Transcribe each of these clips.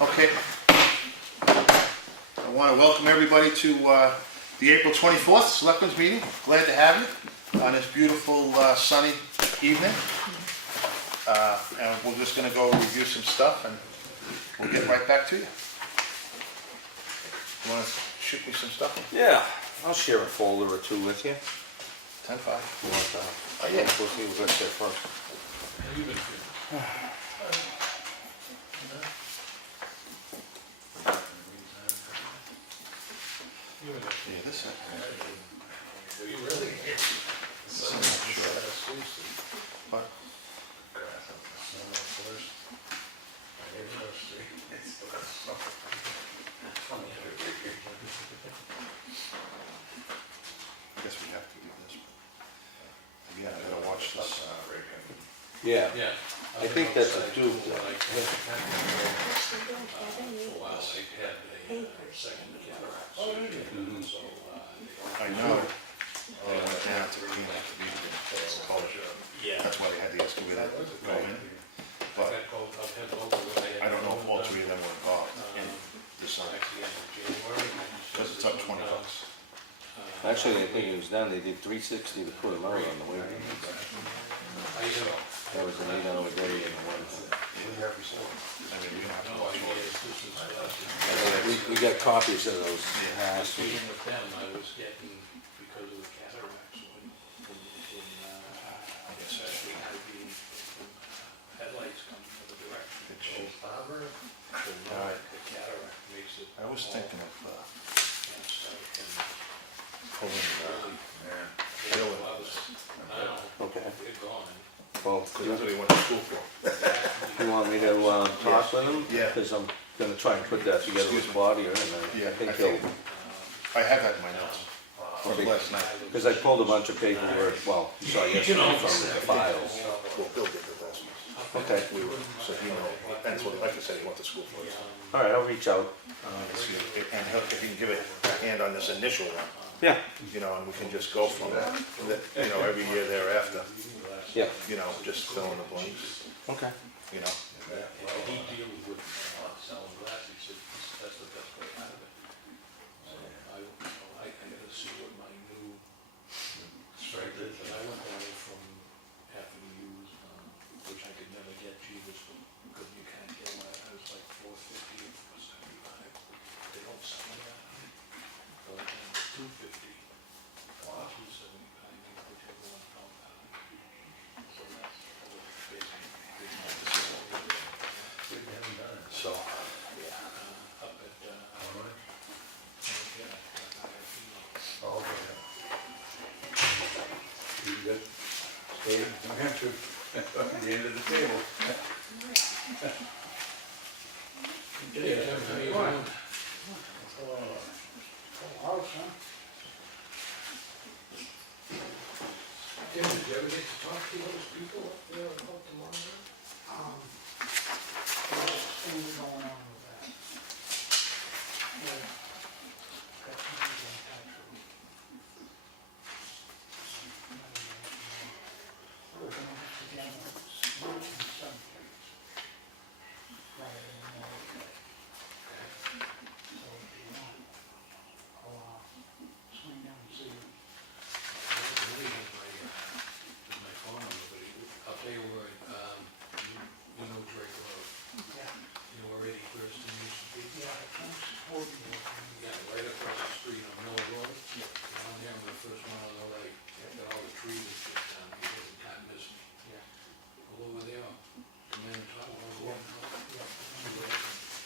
Okay. I want to welcome everybody to the April 24th Selectmen's meeting. Glad to have you on this beautiful sunny evening. And we're just going to go review some stuff and we'll get right back to you. You want to shoot me some stuff? Yeah, I'll share a folder or two with you. 10-5. You want that? Oh, yeah. We'll see who gets there first. Yeah, this is. But I guess we have to do this. Yeah, I gotta watch this. Yeah, I think that's a two. I know. They went down to clean up the meeting. That's why they had the excavator go in. But I don't know if all three of them were involved in the sign. Because it's up $20. Actually, I think it was down, they did $360 to put a mower on the way. That was an 8-hour day and one. I mean, we don't have to watch all this. We got copies of those. Yeah. Speaking with them, I was getting, because of the cataracts, I guess actually had the headlights coming from the direction. Alright. The cataract makes it. I was thinking of pulling Bill in. Okay. They're gone. Well, Because that's what he went to school for. you want me to talk with him? Yeah. Because I'm gonna try and put that together with Claudia, and Yeah, I think I he'll, I have that in my notes. From last night. because I pulled a bunch of paperwork, well, you saw yesterday from the files. Well, Bill did the last one. Okay, We were, so he know, and so like I said, he went to school for us. all right, I'll reach out. And if he can give it a hand on this initial one, Yeah, you know, and we can just go from that, you know, every year thereafter, yeah, you know, just fill in the blanks, okay. you know. He deals with selling glass, he said, that's the best way out of it. So I gotta see what my new strike is, and I went away from having to use, which I could never get cheapest, because you can't get one, I was like $4.50 or $4.75. They don't sell me that. But $2.50, $2.75, whichever one comes out. So that's basically. So, Yeah, up at, You good? Stay in New Hampshire, at the end of the table. yeah, how you doing? Tim, did you ever get to talk to those people up there about the monitor? Things going on with that. Yeah. Got something to attach with. We're gonna get together, smoking subjects. Friday and Saturday. So if you want, I'll swing down and see you. My phone number, but I'll tell you where, you know Drake Road, Yeah. you know where 81st and used to be? Yeah, it comes toward me. Yeah, right across the street on Mill Road. Down there, I'm the first one on the right, got all the trees just down, because it can't miss me. Yeah. Go over there, come in and talk, Yeah. Yeah.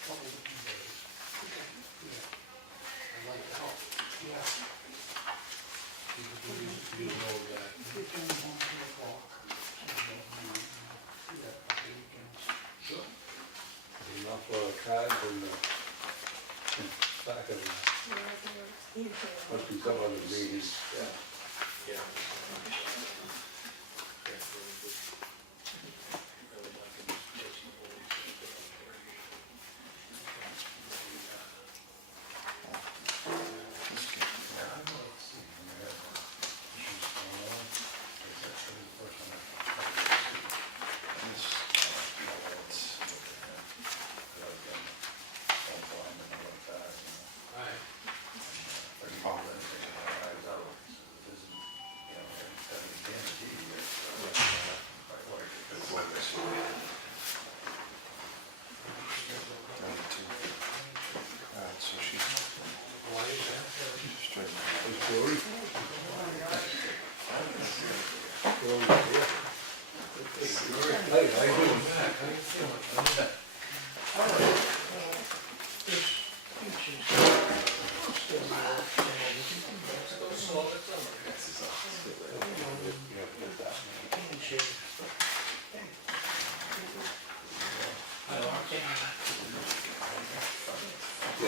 Couple different days. Okay, Yeah. I'd like to help. Yeah. You know that. It's in 1 o'clock. Yeah, the weekends. Sure. Enough cards and back of them. Must be some other meetings. Yeah.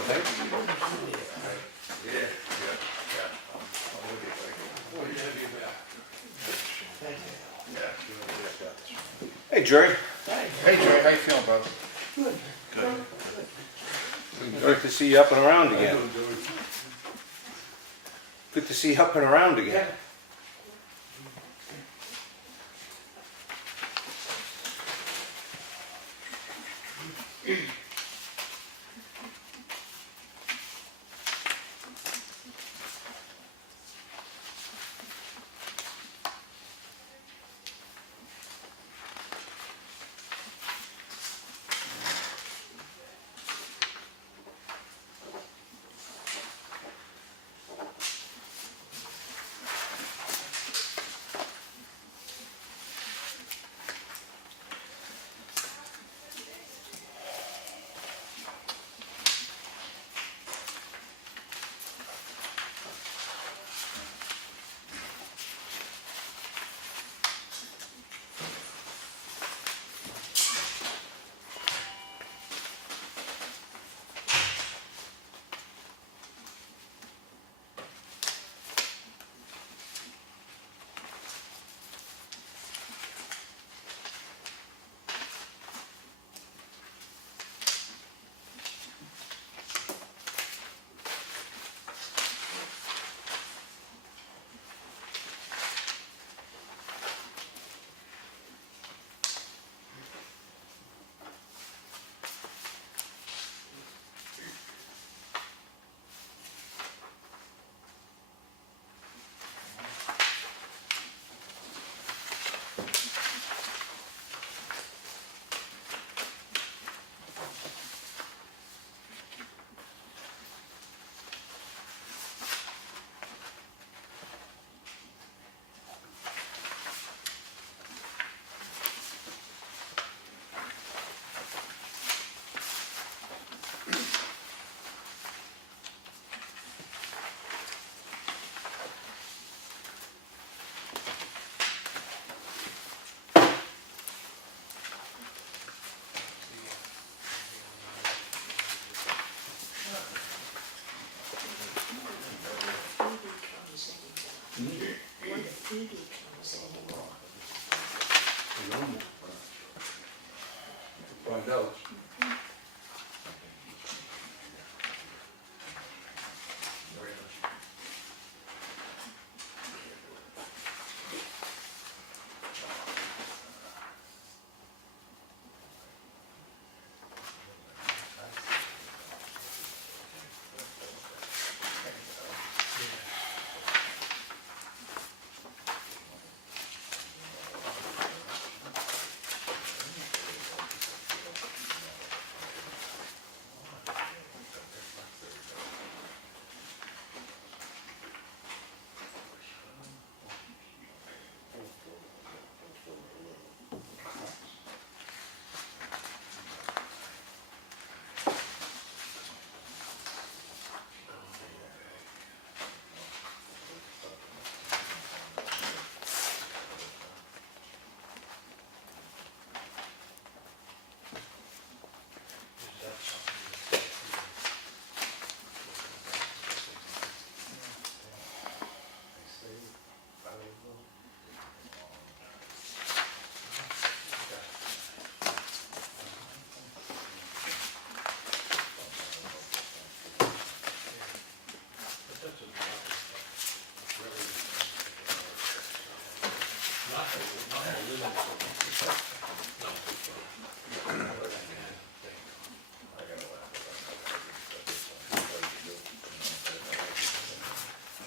you think? Yeah. I'm with you, thank you. Well, you have your back. Thank you. Yeah. Hey, Jerry. Hey Joey, how you feeling, bud? Good. Good. Good to see you up and around again. How you doing, George? Good to see you up and around again. Find out.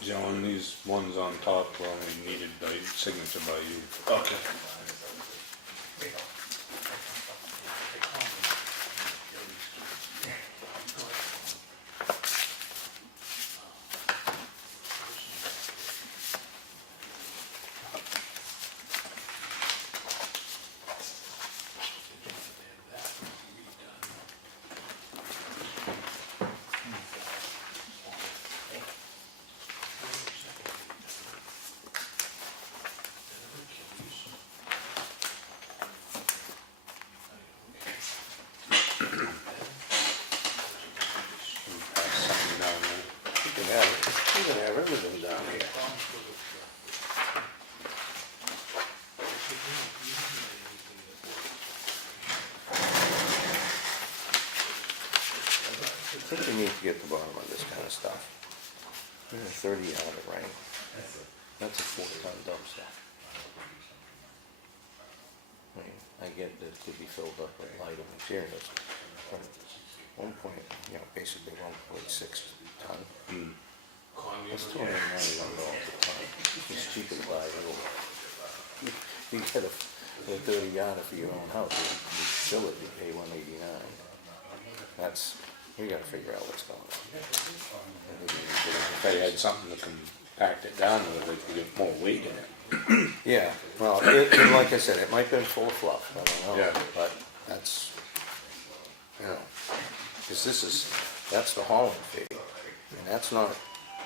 John, these ones on top only needed by signature by you. Okay. have everything down here. I think we need to get to the bottom of this kind of stuff. There's a 30 yard, right? That's a 4-ton dumpster. I mean, I get that it could be filled up with lighter materials, but basically 1.6 ton. That's $291 a ton. It's cheaper to buy a little. You get a 30 yarder for your own house, you fill it, you pay $189. That's, we gotta figure out what's going on. If they had something that compact it down with, they could get more weight in it. Yeah, well, like I said, it might have been full of fluff, I don't know. Yeah. But that's, because that's the hauling fee, and that's not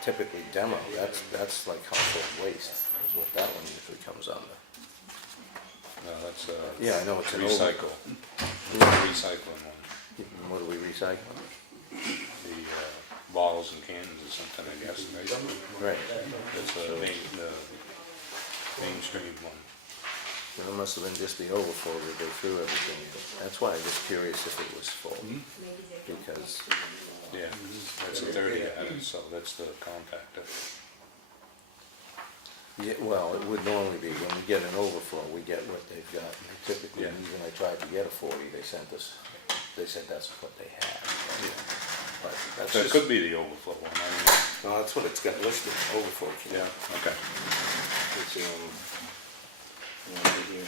typically demo, that's like household waste, is what that one usually comes under. No, that's Yeah, I know it's an recycle. Yeah. Recycling one. What do we recycle? The bottles and cans or something, I guess, right? Right. That's the mainstream one. Well, it must have been just the overflow that they threw everything. That's why I was curious if it was full, because, Yeah, that's a 30 yarder, so that's the compactor. yeah, well, it would normally be, when we get an overflow, we get what they've got. And typically, Yeah. even I tried to get a 40, they said that's what they had. But that's So it just, could be the overflow one, I don't know. well, that's what it's got listed, overflow. Yeah, okay. It's, right here,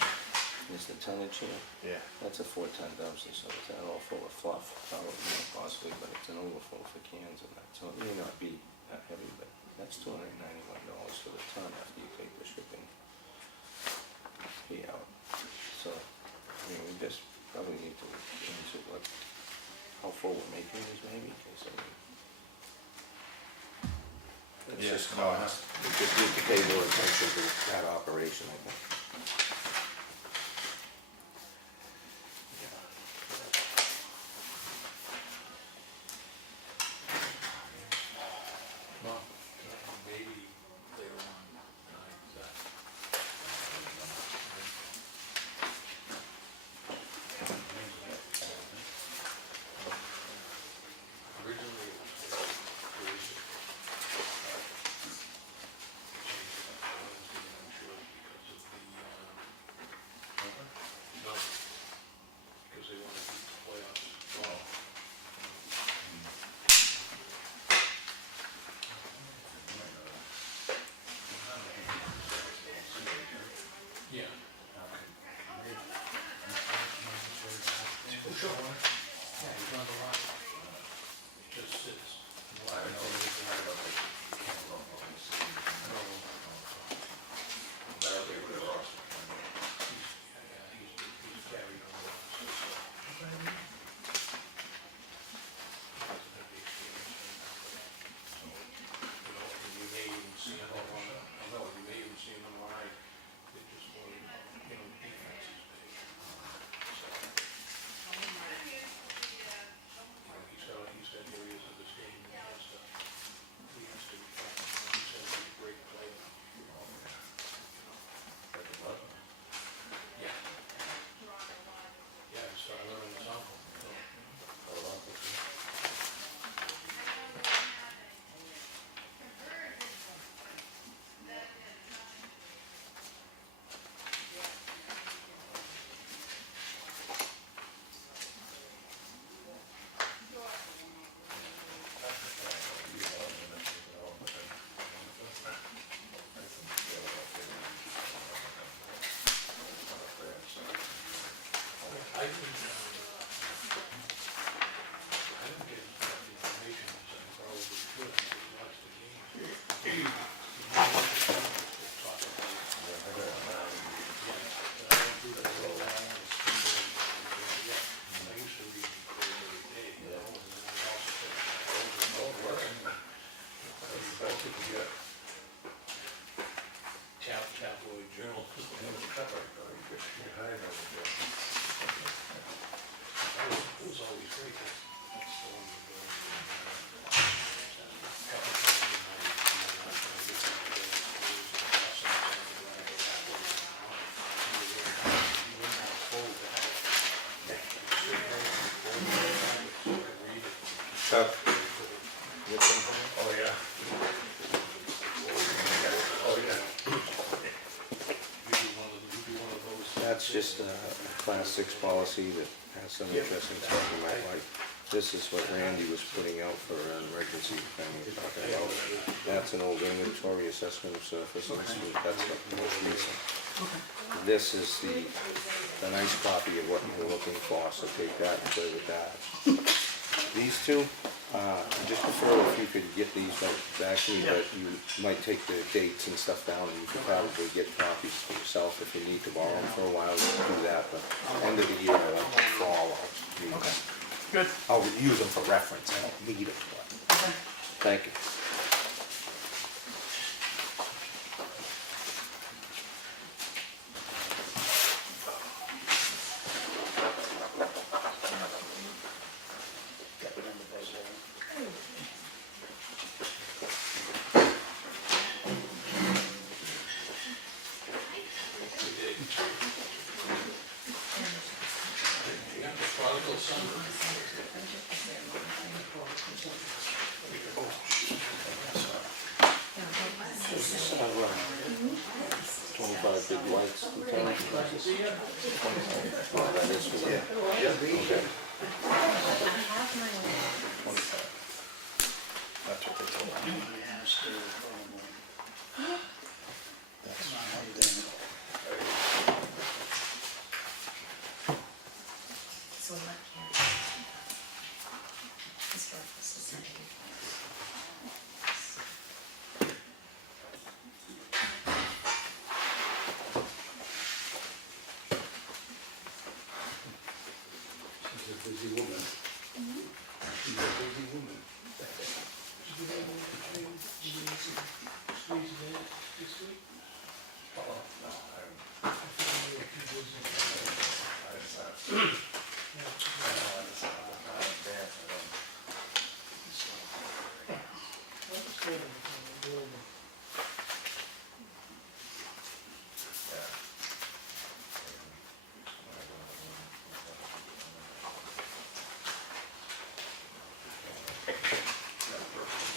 is the tonnage here. Yeah. That's a 4-ton dumpster, so it's not all full of fluff, probably, possibly, but it's an overflow for cans and that, so it may not be that heavy, but that's $291 for the ton after you take the shipping fee out. So, we just probably need to answer how full we're making these maybe, in case it's Yeah, just no, cost. We just need to pay more attention to that operation, I think. Well, maybe later on tonight, originally it was supposed to be changed it. I was getting unsure because of the Chuck, Oh, yeah. Oh, yeah. We do one of those. that's just a class 6 policy that has some interesting stuff you might like. This is what Randy was putting out for an emergency thing we were talking about. That's an old inventory assessment of surface, that's the most recent. This is the nice copy of what you're looking for, so take that and play with that. These two, I just prefer if you could get these back to me, but you might take the dates and stuff down, and you could probably get copies for yourself if you need to borrow them for a while, you can do that, but end of the year, I like fall, Okay, good. I'll use them for reference, I don't need them, but, thank you. You got the prodigal son. I've run 25 big whites in town. That is for them. Okay. That's what they told me. That's So Lamphier. Historical Society. She's a busy woman. She's a busy woman.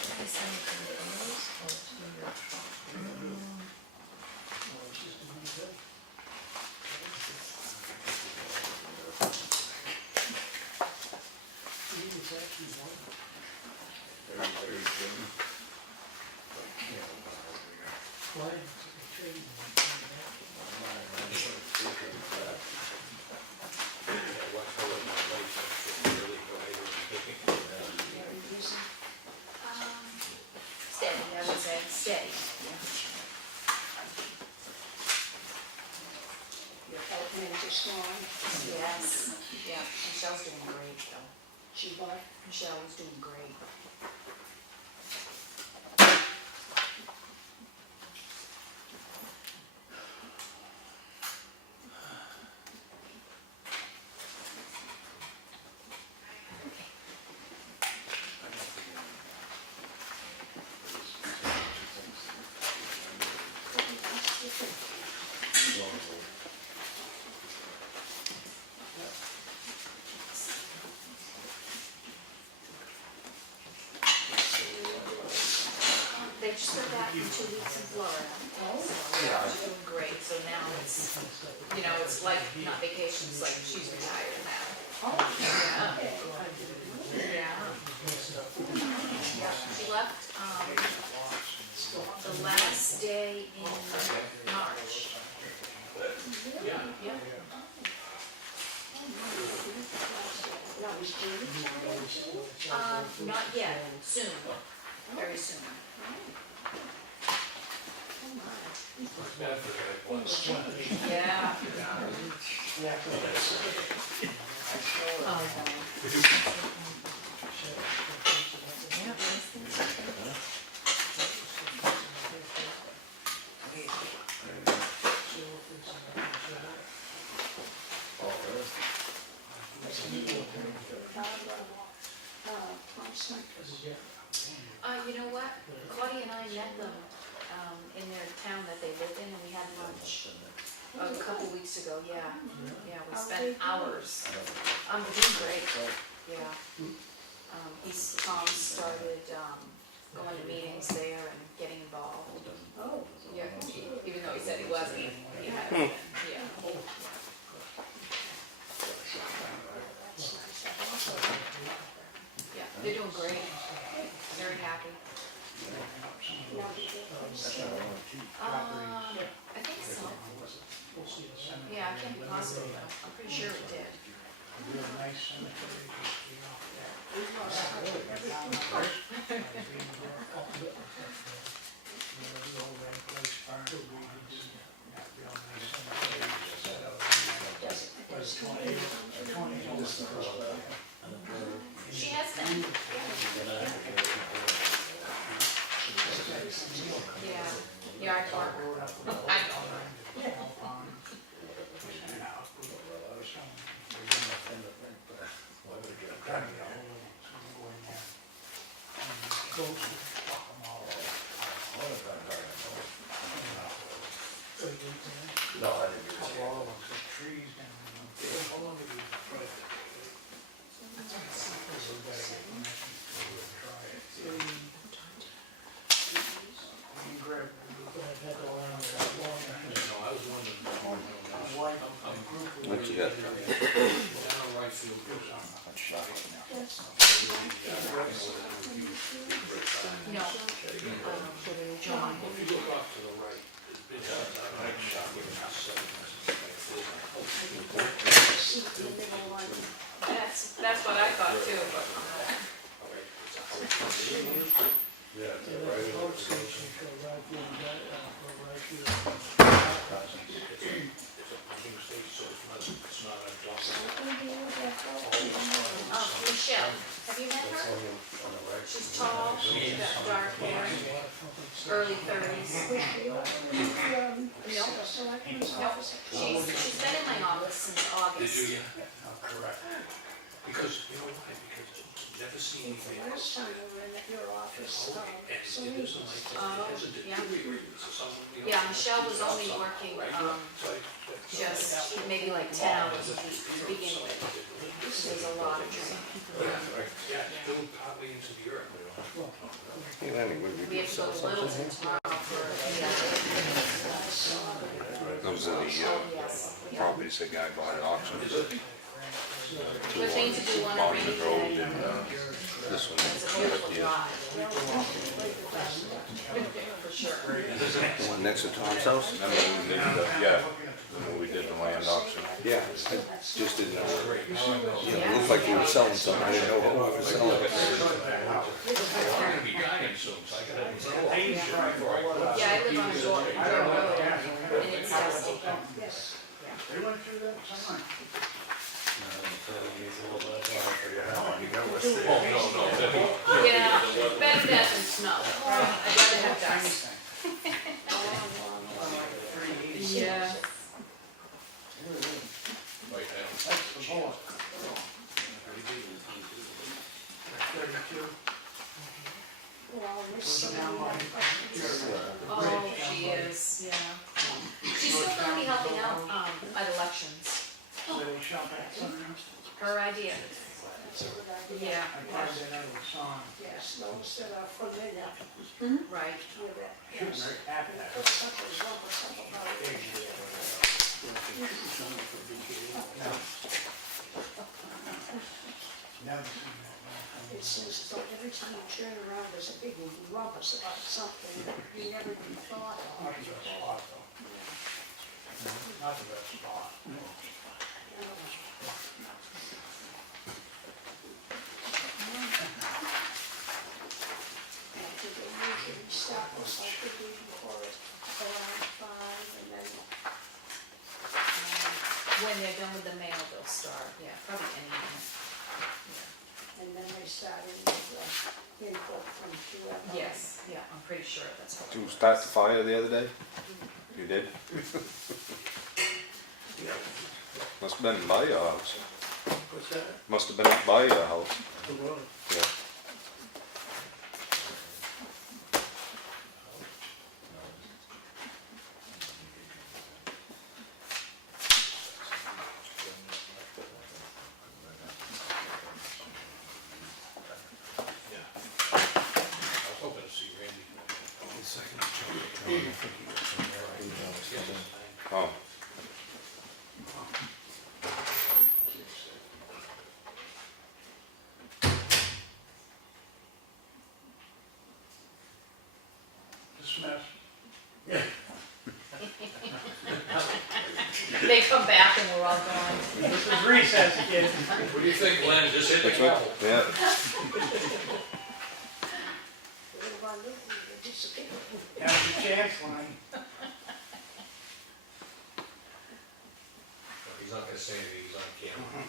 Can I send it to the photos or to your phone? Steady, I would say, steady. Your health manager strong, Yes, yeah, Michelle's doing great though. she what? Michelle is doing great. They just got back from 2 weeks in Florida. So yeah, she's doing great, so now it's, you know, it's like, not vacation, it's like she's retired now. Yeah. Yeah. Yeah, she left, the last day in March. Yeah. Now, is Jamie retired too? Not yet, soon, very soon. Yeah. You know what? Claudia and I met them in their town that they lived in, and we had lunch a couple weeks ago. Yeah, we spent hours. They're doing great. Yeah. Tom started, going to meetings there and getting involved. Oh. Yeah, even though he said he wasn't, he has been, yeah. Yeah, they're doing great, very happy. I think so. Yeah, I can't be positive though, I'm pretty sure it did. Real nice cemetery. The old red place farm, real nice cemetery. Was 20 She has been, yeah, yeah, I told her. I know her. No, I didn't get it. All of us, the trees and all over the project. We better get permission to try it. We grab, had to learn that long. I was wondering, White, group. What you got? down right field, I'm shocked now. No, John. if you look off to the right, there's been I'm shocked with how That's what I thought too, but. Yeah, it's The right. road station for right here, right here. it's not a dump. Michelle, have you met her? She's tall, she's got dark hair, early 30s. No, she's been in my office since Did August. you, yeah? Correct. Because, you know why? Because you never see anything else. And it isn't like, it has a yeah. degree, so someone, you know. Yeah, Michelle was only working, just maybe like 10 hours a week to begin with. There's a lot of training. Yeah, it's built partly into the earth. We have to go to Littleton tomorrow for Those are the oh, yes. Yeah. properties that guy bought at auction. Good thing to do on a rainy Boston Road day. and this one. It's a beautiful Yeah. drive. For sure. The one next to Tom's house? Remember when we did yeah, when we did the land auction. Yeah, I just didn't know. It looked like we were selling something, I didn't know what we were selling. I'm gonna be dying soon, so I gotta change it before I go. Yeah, I live on Shore Road and it's dusty. They went through that summer. Yeah, better that than snow. I'd rather have dust. Yeah. Wait, I don't. That's the bullet. 32. Oh, she is, yeah. She's still gonna be helping out, at elections. So they shop at Sunrise. Her idea. Yeah, I tried that out of the song. Yes, those that are familiar right. with it. She was very happy that. Put something wrong with something about it. Never seen that one. It seems as though every time you turn around, there's a big rumpus about something that you never even thought of. Not the best spot though. Not the best spot. And they usually start us like they do before it, around 5, and then When they're done with the mail, they'll start, yeah, probably any minute. they start in with input from whoever. Yes, yeah, I'm pretty sure that's how. Did you start the fire the other day? You did? Must have been by your house. What's that? Must have been up by your house. The road. Yeah. come back and we're all gone. This is recess, kid. What do you think, Len? Just hit the Which one? gavel. Yeah. Now's your chance, Lonnie. He's not gonna say anything, he's on camera.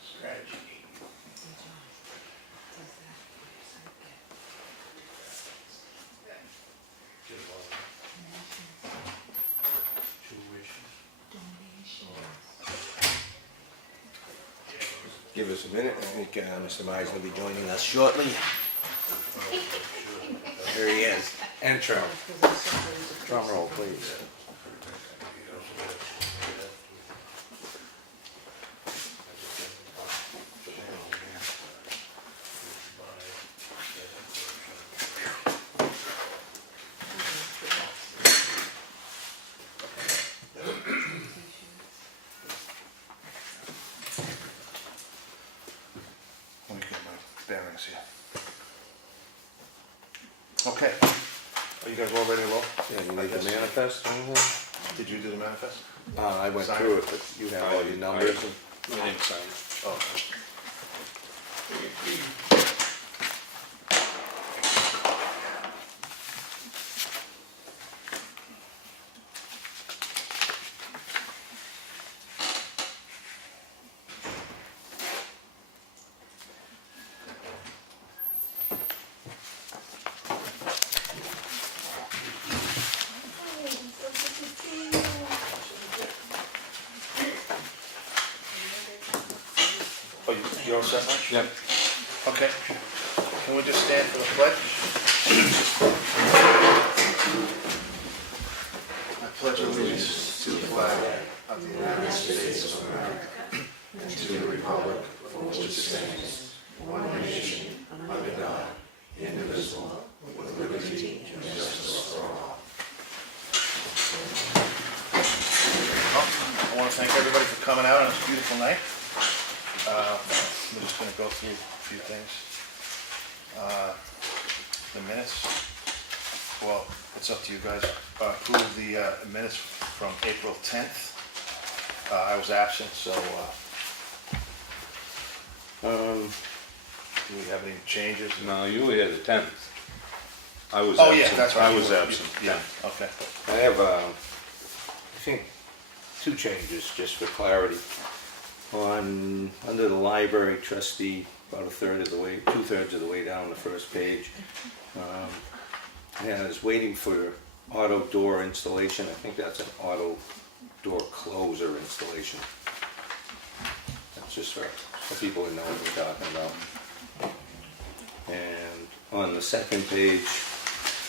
Strategy. Give us a minute, I think Mr. Meisner will be joining us shortly. There he is. Intro. Drum roll, please. Let me get my bearings here. Okay. Are you guys all ready to roll? Yeah, you need the manifest or anything? Did you do the manifest? I went Sign through it. it, but you have all your numbers. We didn't sign it. Oh. Oh, you're all set, Mike? Yep. Okay. Can we just stand for the pledge? I pledge allegiance to the flag of the United States of America and to the republic for which it stands, one nation, under God, indivisible, with liberty and justice for all. Well, I want to thank everybody for coming out on this beautiful night. We're just going to go through a few things. The minutes, well, it's up to you guys. Approve the minutes from April 10th. I was absent, so do we have any changes? No, you were here the 10th. I was Oh, absent. yeah, that's right. I was absent. Yeah, okay. I have, I think, two changes, just for clarity. Under the library trustee, about two-thirds of the way down the first page, has waiting for auto door installation. I think that's an auto door closer installation. That's just for people who know what we're talking about. And on the second page,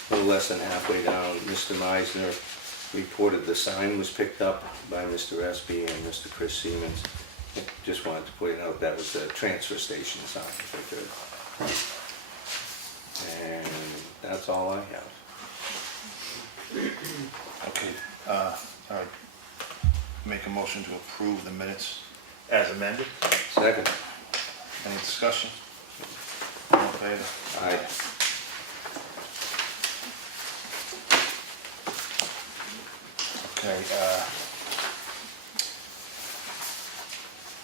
a little less than halfway down, Mr. Meisner reported the sign was picked up by Mr. Espie and Mr. Chris Siemens. Just wanted to point out that was the transfer station sign, if I could. And that's all I have. Okay, I make a motion to approve the minutes as amended. Second. Any discussion? All in favor? Aye. Okay,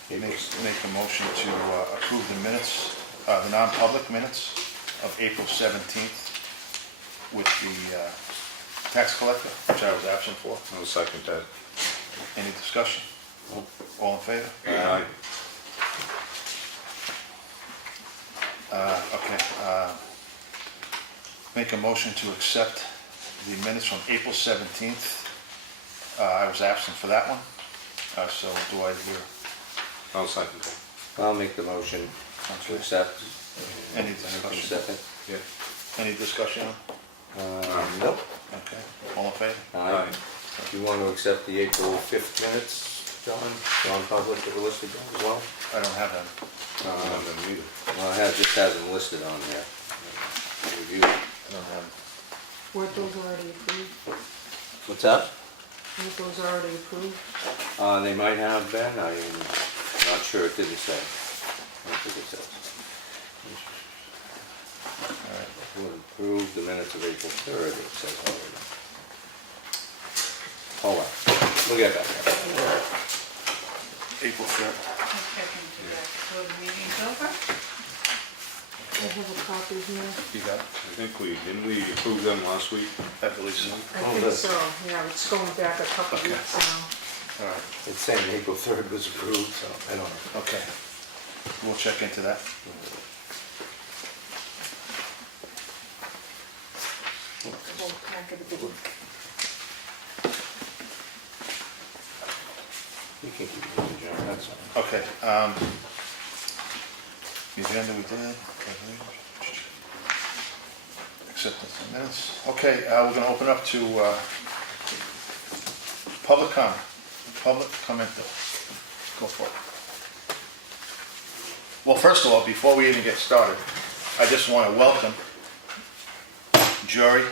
make a motion to approve the minutes, the non-public minutes of April 17th with the tax collector, which I was absent for. I'll second that. Any discussion? All in favor? Aye. Okay, make a motion to accept the minutes from April 17th. I was absent for that one, so do I hear I'll second that. I'll make the motion to accept. any Anything discussion? second? Any discussion? Nope. Okay, all in favor? Aye. Do you want to accept the April 5th minutes, John? Non-public that were listed down as well? I don't have them. Well, it just has them listed on there. Review. I don't have them. Weren't those already approved? What's that? Weren't those already approved? They might have been, I'm not sure, it didn't say. I don't think it says. Would approve the minutes of April 3rd, it says already. Hold on, we'll get back there. April 3rd. So the meeting's over? I have a copy here. You got it? I think didn't we approve them last week? I believe so. I think so, yeah, it's going back a couple Okay. weeks now. All right, It's saying April 3rd was approved, so I don't know. okay. We'll check into that. Whole packet of them. You can keep it, John, that's all. Okay, the agenda we did. Acceptance of minutes. Okay, we're gonna open up to, public comment. Public comment. Go for it. Well, first of all, before we even get started, I just wanna welcome Cheryle,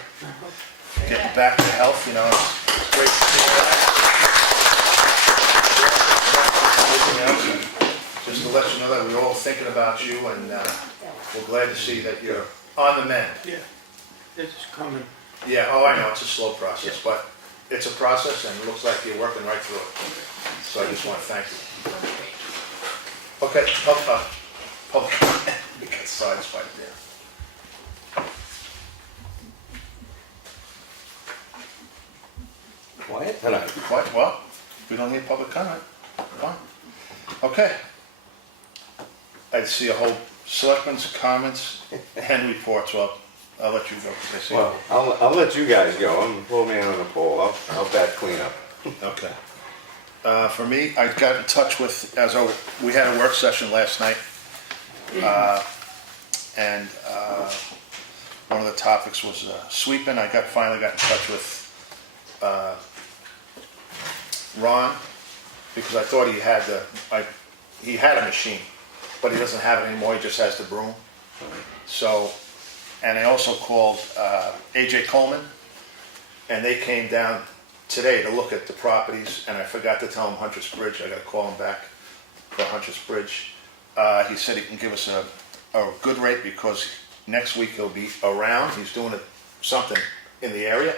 getting back to health, you know, it's great to see that. Just to let you know that we're all thinking about you, and we're glad to see that you're on the mend. Yeah, it's coming. Yeah, oh, I know, it's a slow process, but it's a process, and it looks like you're working right through it. So I just want to thank you. Okay, public, we got sideswiped there. Quiet tonight. What, well, we don't need public comment, fine. Okay. I see a whole selectmen's comments and reports, well, I'll let you go, because I see. Well, I'll let you guys go, I'm the poor man on the pole, I'll bat clean up. Okay. For me, I got in touch with, we had a work session last night, and one of the topics was sweeping. I finally got in touch with Ron, because I thought he had a machine, but he doesn't have it anymore, he just has the broom. So, and I also called AJ Coleman, and they came down today to look at the properties, and I forgot to tell him Huntress Bridge. I gotta call him back for Huntress Bridge. He said he can give us a good rate because next week he'll be around. He's doing something in the area.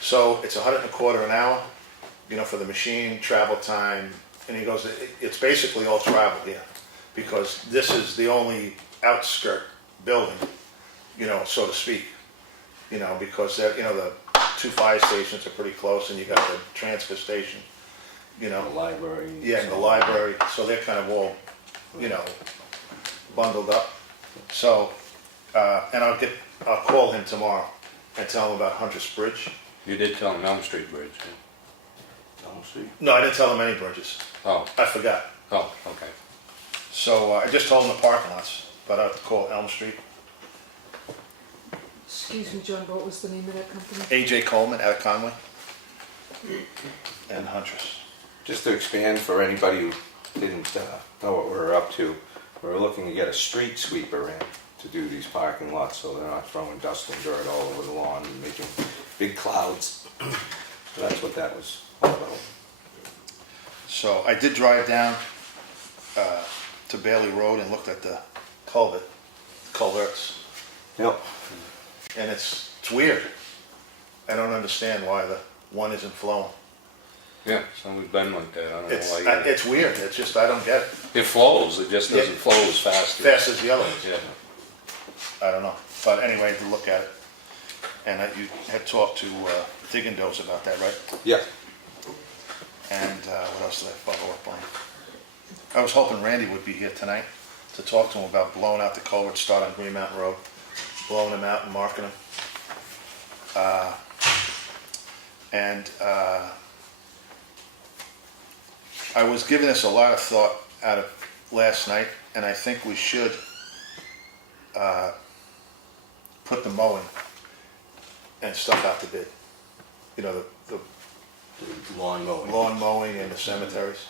So it's $125 an hour, you know, for the machine, travel time. And he goes, it's basically all travel here, because this is the only outskirt building, you know, so to speak. You know, because the two fire stations are pretty close, and you got the transfer station, you know. The library. Yeah, and the library, so they're kind of all, you know, bundled up. So, and I'll call him tomorrow and tell him about Huntress Bridge. You did tell them Elm Street Bridge, yeah? Elm Street? No, I didn't tell him any bridges. Oh, I forgot. oh, okay. So I just told him the parking lots, but I have to call Elm Street. Excuse me, John, what was the name of that company? AJ Coleman out of Conway. And Huntress. Just to expand for anybody who didn't know what we're up to, we're looking to get a street sweeper in to do these parking lots, so they're not throwing dust and dirt all over the lawn and making big clouds. So that's what that was all about. So I did drive down to Bailey Road and looked at the culverts. Yep. And it's weird. I don't understand why the one isn't flowing. Yeah, it's always been like that, I don't know why. It's weird, it's just, I don't get it. It flows, it just doesn't flow as fast. Fast as the other ones. Yeah. I don't know. But anyway, to look at it. And you had talked to Diggendos about that, right? Yeah. And what else did I follow up on? I was hoping Randy would be here tonight to talk to him about blowing out the culvert, start on Green Mountain Road, blowing them out and marking them. I was giving this a lot of thought out of last night, and I think we should put the mowing and stuff out to bid. You know, the Lawn mowing. lawn mowing in the cemeteries.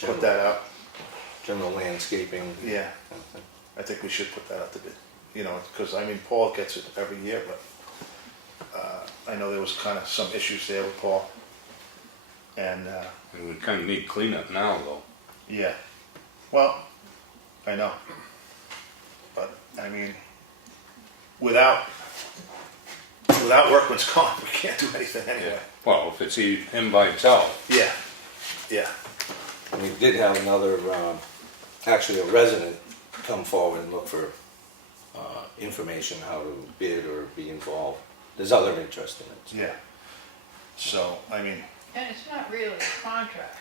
Put that out. General landscaping. Yeah, I think we should put that out to bid. You know, because I mean, Paul gets it every year, but I know there was kind of some issues there with Paul. And, And we kind of need cleanup now, though. yeah, well, I know. But, I mean, without workman's comp, we can't do anything anyway. Well, if it's him by himself. Yeah, yeah, We did have another, actually a resident come forward and look for information, how to bid or be involved. There's other interest in it. yeah. So, I mean, And it's not really a contract,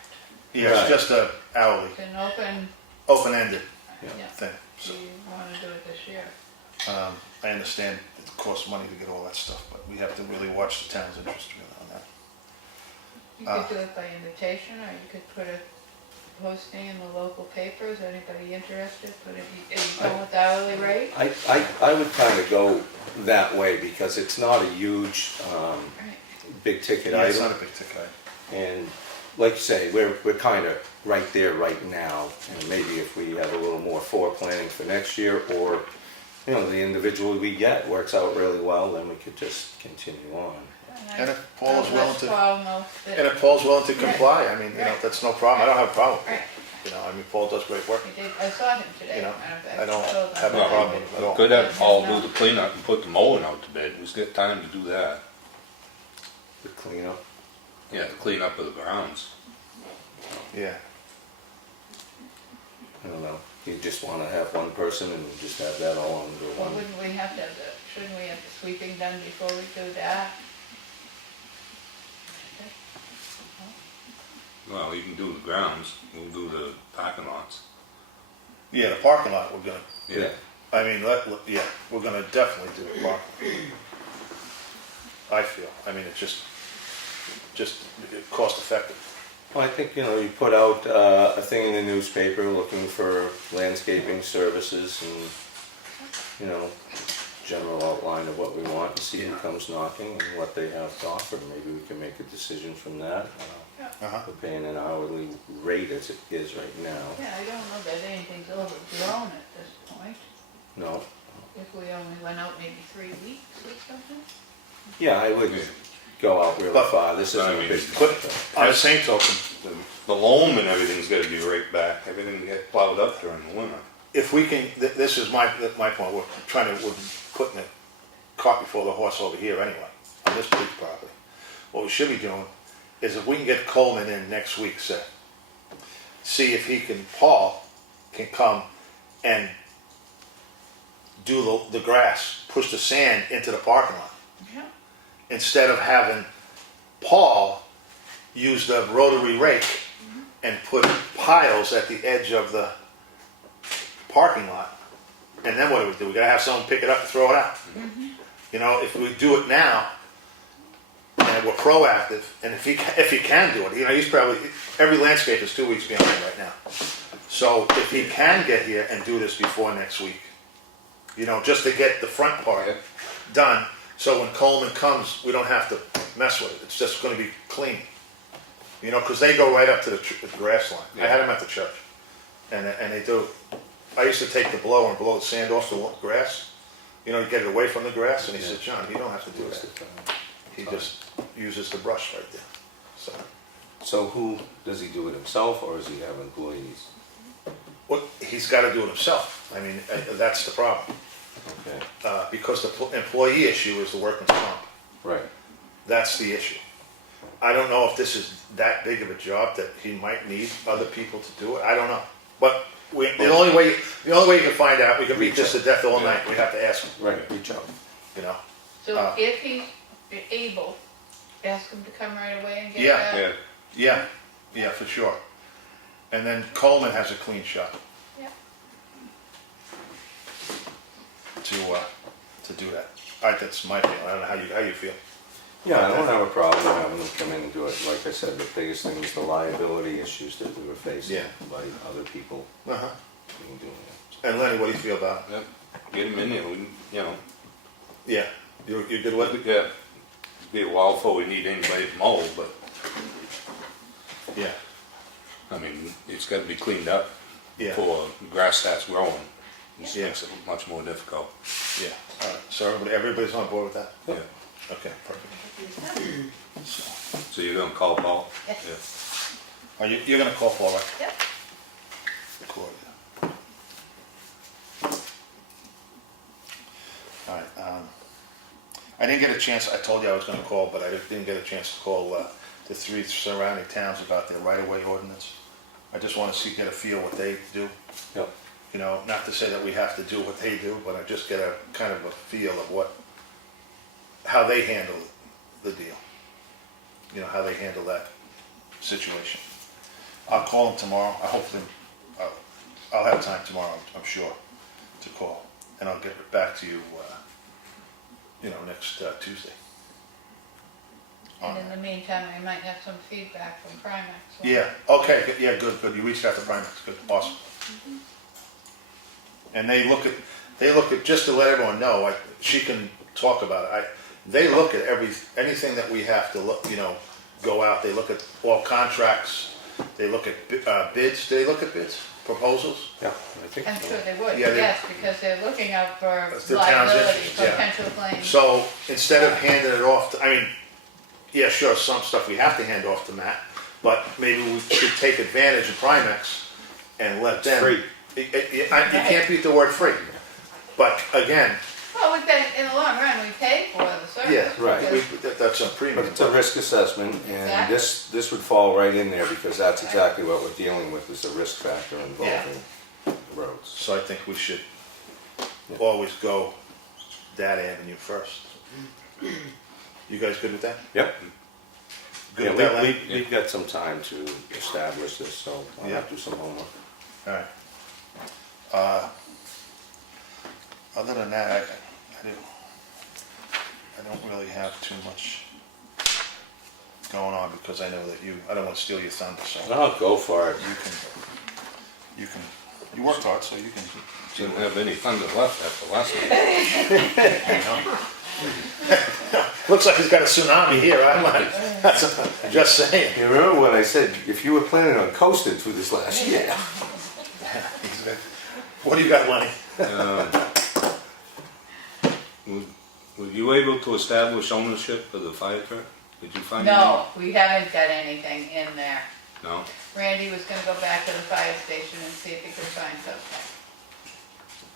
yeah, it's Right. just a hourly, it's an open, open-ended yeah, thing. do So, you wanna do it this year? I understand it costs money to get all that stuff, but we have to really watch the town's interest really on that. You could do it by invitation, or you could put a posting in the local papers, anybody interested, are you going with the hourly rate? I would kind of go that way because it's not a huge, Right. big ticket Yeah, it's item. not a big ticket item. And like you say, we're kind of right there right now. And maybe if we have a little more foreplanning for next year, or, you know, the individual we get works out really well, then we could just continue on. And if Paul is willing to, Right, and if Paul's willing to comply, I mean, you know, Right. that's no problem, I don't have a problem with right, it. You know, I mean, Paul does great work, he did, I saw him today, You know, matter of fact, I don't told him. have a Well, problem with it at all. Could have Paul do the cleanup and put the mowing out to bed. We've got time to do that. The cleanup. Yeah, the cleanup of the grounds. Yeah, I don't know. You just want to have one person and just have that all under Well, one. wouldn't we have to have the, shouldn't we have the sweeping done before we do that? Well, you can do the grounds. We'll do the parking lots. yeah, the parking lot, we're gonna, Yeah. I mean, yeah, we're gonna definitely do the parking. I feel, I mean, it's just cost effective. Well, I think, you know, you put out a thing in the newspaper looking for landscaping services and, you know, general outline of what we want and see who comes knocking and what they have to offer. Maybe we can make a decision from that. Uh-huh. We're paying an hourly rate as it is right now. Yeah, I don't know that anything's overgrown at this point, No? if we only went out maybe 3 weeks or something. Yeah, I would go out really But- far. This isn't I a mean, big But project. on the same token, The loam and everything's got to be raked back. Everything get plowed up during the winter. if we can, this is my point, we're putting the cart before the horse over here anyway, on this big property. What we should be doing is if we can get Coleman in next week, say, see if Paul can come and do the grass, push the sand into the parking lot. Yeah. Instead of having Paul use the rotary rake and put piles at the edge of the parking lot. And then what do? We gotta have someone pick it up and throw it out. You know, if we do it now, and we're proactive, and if he can do it, you know, he's probably, every landscape is 2 weeks behind right now. So if he can get here and do this before next week, you know, just to get the front part done, so when Coleman comes, we don't have to mess with it. It's just gonna be clean. You know, because they go right up to the grass line. I had them at the church, and they do. I used to take the blower and blow the sand off the grass. You know, you get it away from the grass, and he said, "John, you don't have to do that." He just uses the brush right there. So, So who, does he do it himself or does he have employees? well, he's got to do it himself. I mean, that's the problem. Okay, Because the employee issue is the workman's comp. right. That's the issue. I don't know if this is that big of a job that he might need other people to do it. I don't know. But the only way you can find out, we can beat this to death all night. We have to ask him. Right, reach out. You know. So if he's able, ask him to come right away and get Yeah. that? Yeah. Yeah, for sure. And then Coleman has a clean shot. Yeah. To do that. That's my feeling. I don't know how you feel. Yeah, I don't have a problem having them come in and do it. Like I said, the biggest thing was the liability issues that we were facing Yeah. by other people Uh-huh. doing it. And Lenny, what do you feel about it? Yep. Get him in there. We, you know, Yeah. You're good with it? yeah. Be a while before we need anybody to mow, but Yeah. I mean, it's got to be cleaned up Yeah. before grass starts growing. It Yeah. makes it much more difficult. Yeah. All right. So everybody's on board with that? Yeah. Okay, perfect. So you're gonna call Paul? Yes. Yeah. You're gonna call Paul, right? Yep. Claudia. All right, I didn't get a chance, I told you I was gonna call, but I didn't get a chance to call, the 3 surrounding towns about their right-of-way ordinance. I just wanna get a feel what they do. Yep. You know, not to say that we have to do what they do, but I just get a kind of a feel of how they handle the deal. You know, how they handle that situation. I'll call them tomorrow. I'll have time tomorrow, I'm sure, to call. And I'll get back to you, next Tuesday. And in the meantime, we might have some feedback from Primex. Yeah, okay, yeah, good. You reached out to Primex, good, awesome. And they look at, just to let everyone know, she can talk about it. They look at anything that we have to look, go out. They look at all contracts. They look at bids. Do they look at bids, proposals? Yeah, I think I'm so. sure they would, Yeah, yes, because they're looking out for That's the town's liability, interest, yeah. potential claims. So instead of handing it off yeah, sure, some stuff we have to hand off to Matt, but maybe we should take advantage of Primex and let them. Free. You can't beat the word free. But again, Well, we've got, in the long run, we pay for the service. yeah, Right. because- that's a But premium. it's a risk assessment, and Exactly. this would fall right in there, because that's exactly what we're dealing with, is the risk factor involving the roads. So I think we should always go that avenue first. You guys good with that? Yep. Good Yeah, with that, Len? we've got some time to establish this, so I'll Yeah. have to do some homework. All right. Other than that, I don't really have too much going on, because I know that I don't want to steal your thunder, so I'll go for it. you worked hard, so you can. Didn't have any thunder left after last night. Looks like he's got a tsunami here, I'm just saying. You remember when I said, if you were planning on coasting through this last year? What do you got, Lenny? Were you able to establish ownership of the fire truck? Did you find No, we haven't got anything in there. any? No? Randy was gonna go back to the fire station and see if he could find something.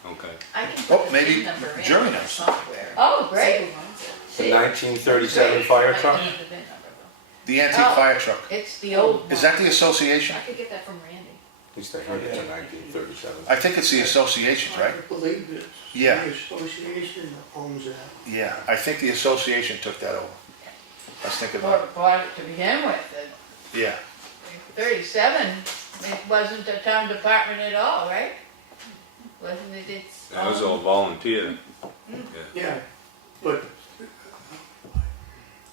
Okay. I can Oh, put the maybe VIN number in Jeremy the knows. software. Oh, great. See who owns it. The See? 1937 fire truck? I need the VIN number though. The antique Oh. fire truck. It's the old one. Is that the association? I could get that from Randy. At least I heard it's a 1937. I think it's the associations, right? I believe it's Yeah. the association that owns that. Yeah, I think the association took that over. I was thinking about Or bought it to begin with. it. Yeah, 37, it wasn't a town department at all, right? Wasn't it its That was all own? volunteer. Yeah, but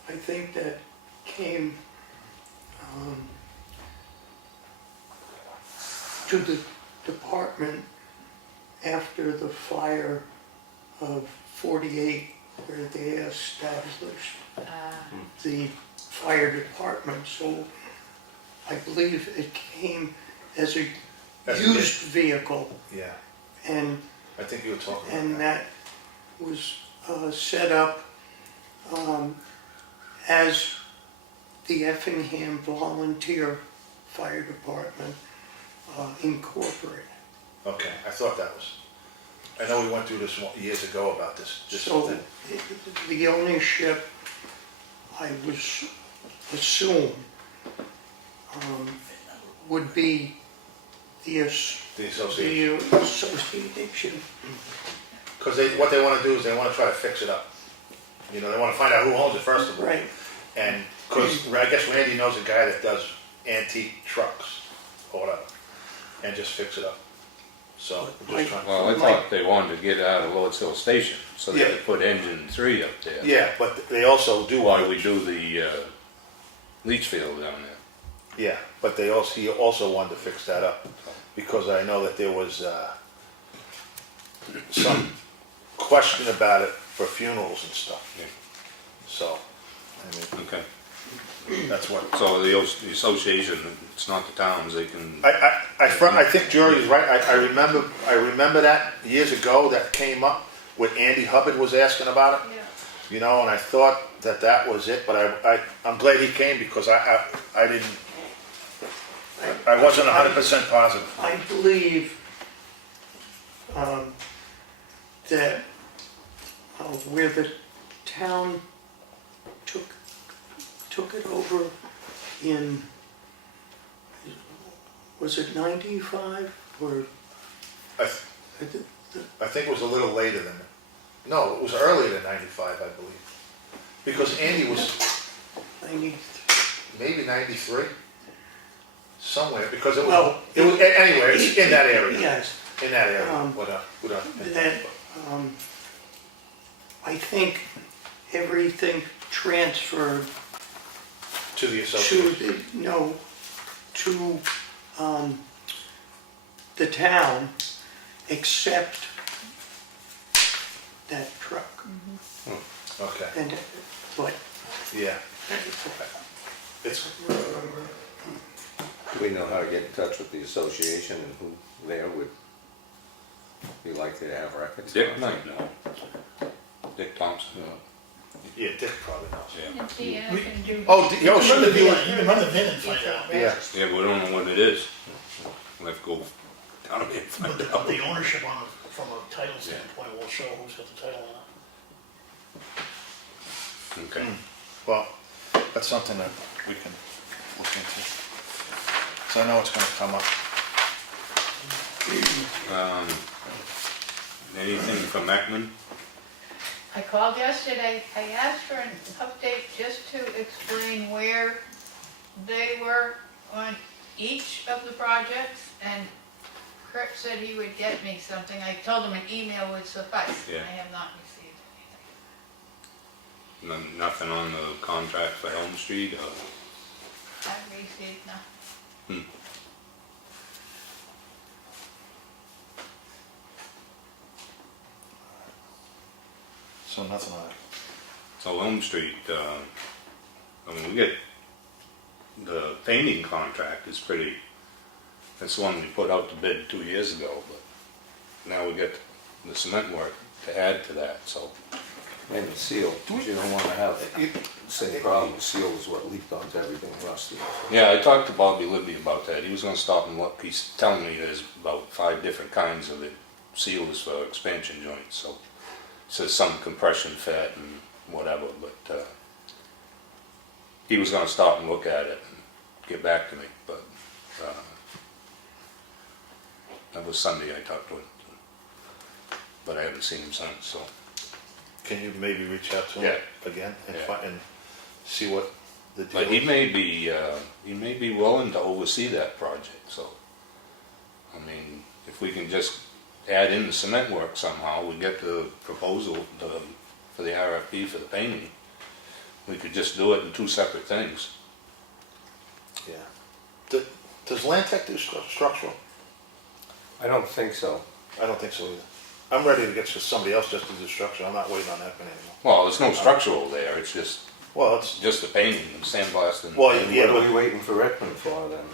I think that came to the department after the fire of 48, where they established the fire department, so I believe it came as a As a used vehicle, yeah. and I think you were talking about and that. that was set up as the Effingham Volunteer Fire Department Incorporated. Okay, I thought that was, I know we went through this years ago about this So thing. the ownership, I would assume, would be the The association. association. Because what they want to do is they want to try to fix it up. They want to find out who owns it first of all. Right. And, because I guess Randy knows a guy that does antique trucks or whatever, and just fix it up. So, we're just trying. Well, I thought they wanted to get out of Lord's Hill Station, so they Yeah. could put engine 3 up there. Yeah, but they also do Why want we do the leach field down there. Yeah, but he also wanted to fix that up, because I know that there was some question about it for funerals and stuff. Yeah. So, Okay. that's what. So the association, it's not the towns, they can, I think Jerry's right. I remember that years ago that came up when Andy Hubbard was asking about it. Yeah. you know, and I thought that was it, but I'm glad he came because I didn't, I wasn't 100% positive. I believe that where the town took it over in, was it 95 or? I think it was a little later than, no, it was earlier than 95, I believe. Because Andy was 90, maybe 93, somewhere, because it was, Well, anyway, it's in that area, yes. in that area. That, I think everything transferred To the to association. to the town, except that truck. Okay, And, but, yeah. It's, Do we know how to get in touch with the association and who there would be likely to have records? Dick might know. Dick Thompson. yeah, Dick probably knows. Yeah. And see, I can do. Oh, You can should run the have VIN, been, you can run the VIN and find out. yeah. Yeah, we don't know what it is. We'll have to go down there and find But out. the ownership on, from a title standpoint will show who's got the title on it. Okay. Well, that's something that we can look into. So I know it's gonna come up. Anything from Ekman? I called yesterday, I asked for an update just to explain where they were on each of the projects, and Kurt said he would get me something. I told him an email would suffice. Yeah. I have not received anything. Nothing on the contract for Elm Street? I've received nothing. So nothing on it. So Elm Street, I mean, we get, the painting contract is pretty, that's the one we put out to bid 2 years ago, but now we get the cement work to add to that, so. And the seal, because you don't want to have the same problem. The seal is what leaked onto everything rusty. Yeah, I talked to Bobby Libby about that. He was gonna stop and look. He's telling me there's about 5 different kinds of it, seals for expansion joints, so. Says some compression fit and whatever, but, he was gonna stop and look at it and get back to me, but, that was Sunday I talked to him. But I haven't seen him since, so. Can you maybe reach out to him again and Yeah. and see what the deal But he is? may be willing to oversee that project, so. I mean, if we can just add in the cement work somehow, we get the proposal for the RFP for the painting. We could just do it in 2 separate things. Yeah. Does Land Tech do structural? I don't think so. I don't think so either. I'm ready to get somebody else just to do structure. I'm not waiting on that one anymore. Well, there's no structural there, it's Well, it's, just the painting and sandblasting. Well, And yeah, what but- are we waiting for Ekman for then?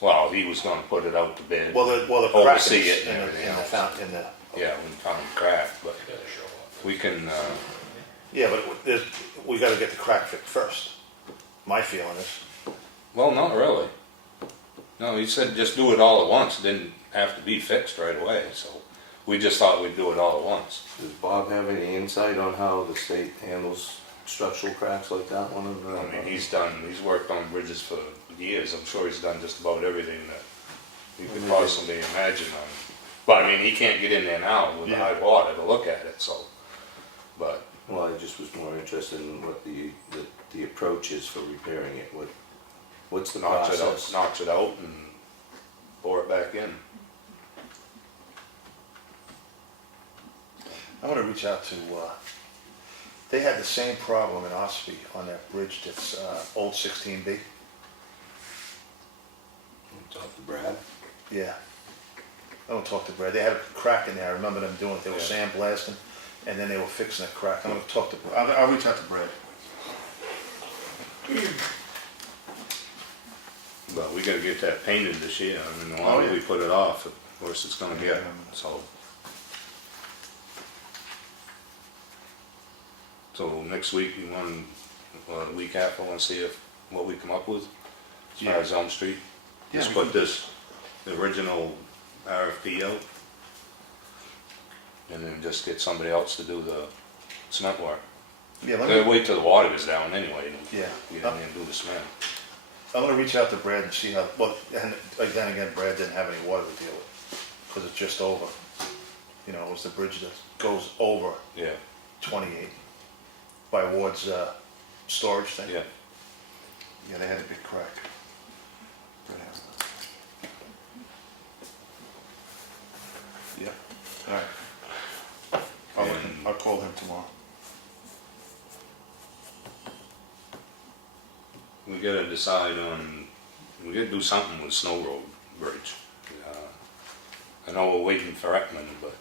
Well, he was gonna put it out to bid. well, the crack Oversee is it and everything else. in the, Yeah, we found the crack, but You gotta show up. we can, yeah, but we gotta get the crack fixed first. My feeling is. well, not really. No, he said just do it all at once, it didn't have to be fixed right away, so we just thought we'd do it all at once. Does Bob have any insight on how the state handles structural cracks like that one? I mean, he's worked on bridges for years, I'm sure he's done just about everything that you could possibly imagine on. But I mean, he can't get in there now with the high water to look at it, so, but, Well, I just was more interested in what the approach is for repairing it. What's the process? knocks it out and pour it back in. I'm gonna reach out to, they had the same problem in Espie on that bridge that's, old 16B. Talk to Brad. Yeah. I don't talk to Brad. They had a crack in there. I remember them doing it. They were Yeah. sandblasting, and then they were fixing a crack. I'm gonna talk to, I'll reach out to Brad. But we gotta get that painted this year, I mean, the Oh, longer yeah. we put it off, the worse it's gonna get, so. So next week, we want, the week after, I want to see what we come up with as far as Elm Street. Yeah, Just we put can- this, the original RFP out. And then just get somebody else to do the cement work. Yeah, let They'll me, wait till the water goes down anyway. yeah. We don't even do the cement. I'm gonna reach out to Brad and see how, well, and then again, Brad didn't have any water to deal with, because it's just over. You know, it was the bridge that goes over Yeah, 28 by Ward's, storage thing. yeah. Yeah, they had a big crack. Yeah, all right. I'll call him tomorrow. We gotta decide on, we gotta do something with Snow Road Bridge. I know we're waiting for Ekman, but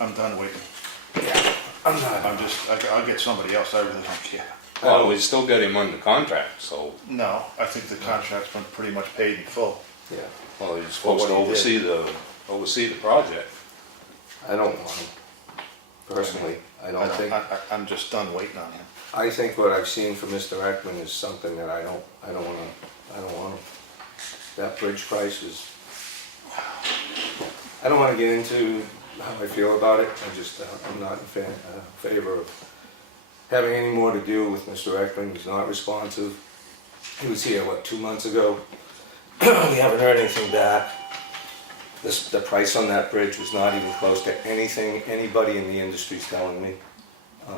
I'm done waiting. I'm not. I'll get somebody else, I really don't care. well, we still got him under contract, so, No, I think the contract's been pretty much paid in full. Yeah, well, he's supposed to what he did. oversee the project. I don't want him. Personally, I don't think, I'm just done waiting on him. I think what I've seen from Mr. Ekman is something that I don't want him. That bridge price is, I don't wanna get into how I feel about it, I'm not in favor of having any more to do with Mr. Ekman. He's not responsive. He was here, 2 months ago? We haven't heard anything back. The price on that bridge was not even close to anything anybody in the industry is telling me.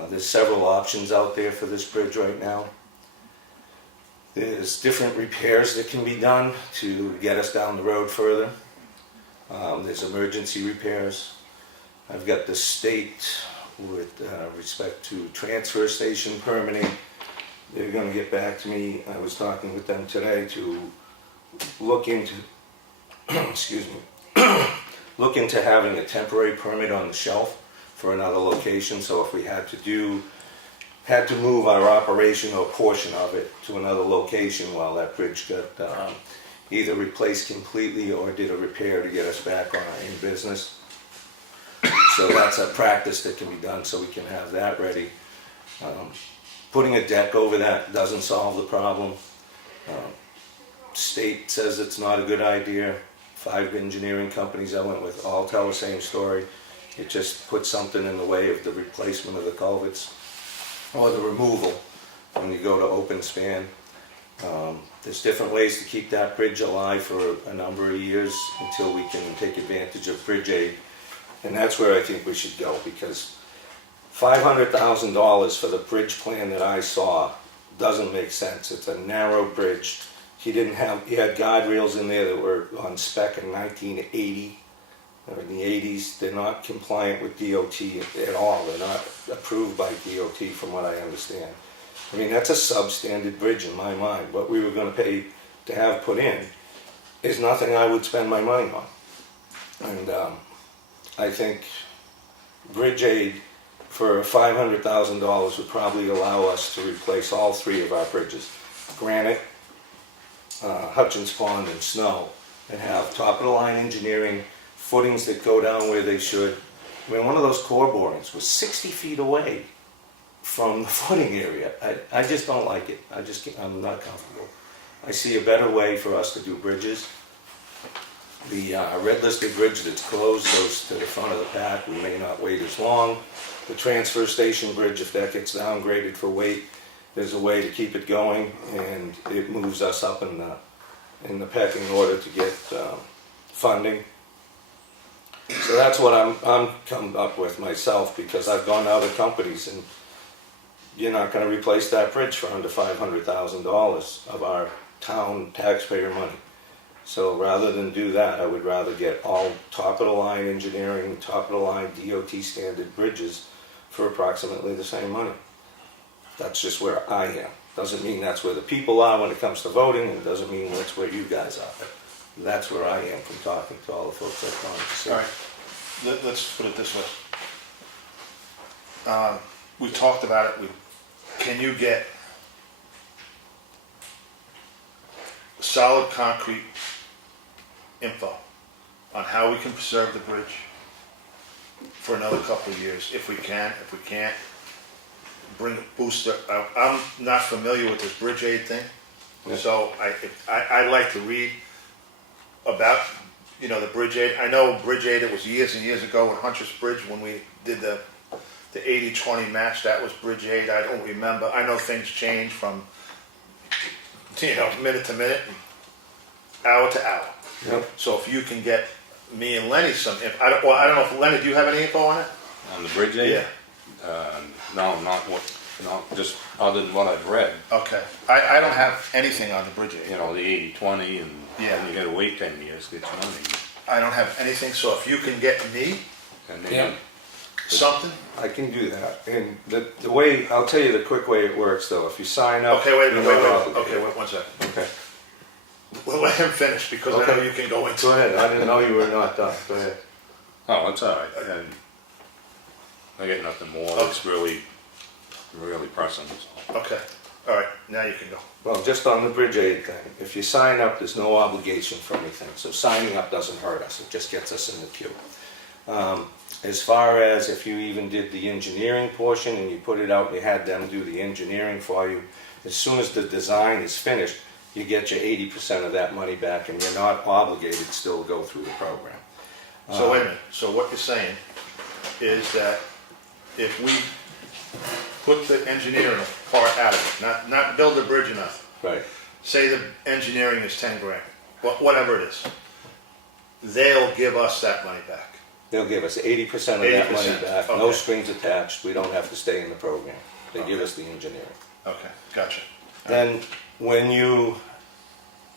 There's several options out there for this bridge right now. There's different repairs that can be done to get us down the road further. There's emergency repairs. I've got the state with respect to transfer station permitting. They're gonna get back to me. I was talking with them today to look into, excuse me, look into having a temporary permit on the shelf for another location. So if we had to move our operation or portion of it to another location while that bridge got either replaced completely or did a repair to get us back in business. So that's a practice that can be done, so we can have that ready. Putting a deck over that doesn't solve the problem. State says it's not a good idea. 5 engineering companies I went with all tell the same story. It just puts something in the way of the replacement of the culverts or the removal when you go to open span. There's different ways to keep that bridge alive for a number of years until we can take advantage of bridge aid. And that's where I think we should go, because $500,000 for the bridge plan that I saw doesn't make sense. It's a narrow bridge. He had guide rails in there that were on spec in 1980 or in the 80s. They're not compliant with DOT at all. They're not approved by DOT from what I understand. I mean, that's a substandard bridge in my mind. What we were going to pay to have put in is nothing I would spend my money on. And I think bridge aid for $500,000 would probably allow us to replace all 3 of our bridges. Granite, Hutchins Pond, and Snow, and have top-of-the-line engineering, footings that go down where they should. I mean, one of those core borings was 60 feet away from the footing area. I just don't like it. I'm not comfortable. I see a better way for us to do bridges. The red listed bridge that's closed goes to the front of the pack. We may not wait as long. The transfer station bridge, if that gets downgraded for weight, there's a way to keep it going, and it moves us up in the pecking order to get funding. So that's what I'm coming up with myself, because I've gone to other companies, and you're not going to replace that bridge for under $500,000 of our town taxpayer money. So rather than do that, I would rather get all top-of-the-line engineering, top-of-the-line DOT standard bridges for approximately the same money. That's just where I am. Doesn't mean that's where the people are when it comes to voting, and doesn't mean that's where you guys are. That's where I am from talking to all the folks I've gone to see. All right, let's put it this way. We talked about it. Can you get solid concrete info on how we can preserve the bridge for another couple of years, if we can. If we can't, bring a booster. I'm not familiar with this bridge aid thing, so I like to read about, you know, the bridge aid. I know bridge aid, it was years and years ago in Hunter's Bridge when we did the 80-20 match, that was bridge aid. I don't remember. I know things change from, you know, minute to minute, hour to hour. Yep. So if you can get me and Lenny some, I don't know if Lenny, do you have any info on it? On the bridge aid? Yeah. No, just other than what I've read. Okay. I don't have anything on the bridge aid. You know, the 80-20 and Yeah. you gotta wait 10 years to get your money. I don't have anything, so if you can get me And then Yeah. something. I can do that. And the way, I'll tell you the quick way it works though. If you sign up. Okay, wait, you're wait, not wait. obligated. Okay, wait 1 second. Okay. We'll let him finish because I know Okay. you can go into Go it. ahead. I didn't know you were not done. Go ahead. Oh, that's all right. I get nothing more. It's really pressing. So. Okay, all right, now you can go. Well, just on the bridge aid thing, if you sign up, there's no obligation for anything. So signing up doesn't hurt us. It just gets us in the queue. As far as if you even did the engineering portion and you put it out and you had them do the engineering for you, as soon as the design is finished, you get your 80% of that money back and you're not obligated still to go through the program. So wait a minute, so what you're saying is that if we put the engineering part out of it, not build a bridge or nothing, Right. say the engineering is 10 grand, whatever it is, they'll give us that money back. They'll give us 80% of that money 80%, back, no okay. strings attached. We don't have to stay in the program. They give us the engineering. Okay, gotcha. Then when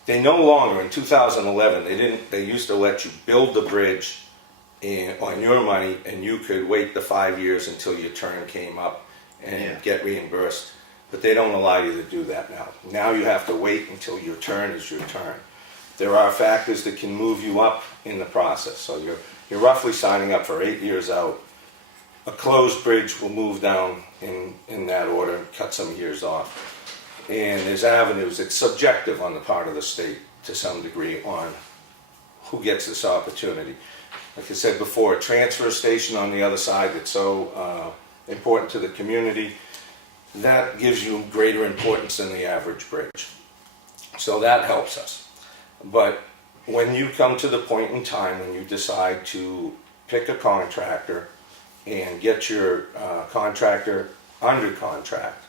they no longer, in 2011, they used to let you build the bridge on your money and you could wait the 5 years until your turn came up and get reimbursed. But they don't allow you to do that now. Now you have to wait until your turn is your turn. There are factors that can move you up in the process. So you're roughly signing up for 8 years out. A closed bridge will move down in that order and cut some years off. And there's avenues, it's subjective on the part of the state to some degree on who gets this opportunity. Like I said before, a transfer station on the other side that's so important to the community, that gives you greater importance than the average bridge. So that helps us. But when you come to the point in time when you decide to pick a contractor and get your contractor under contract,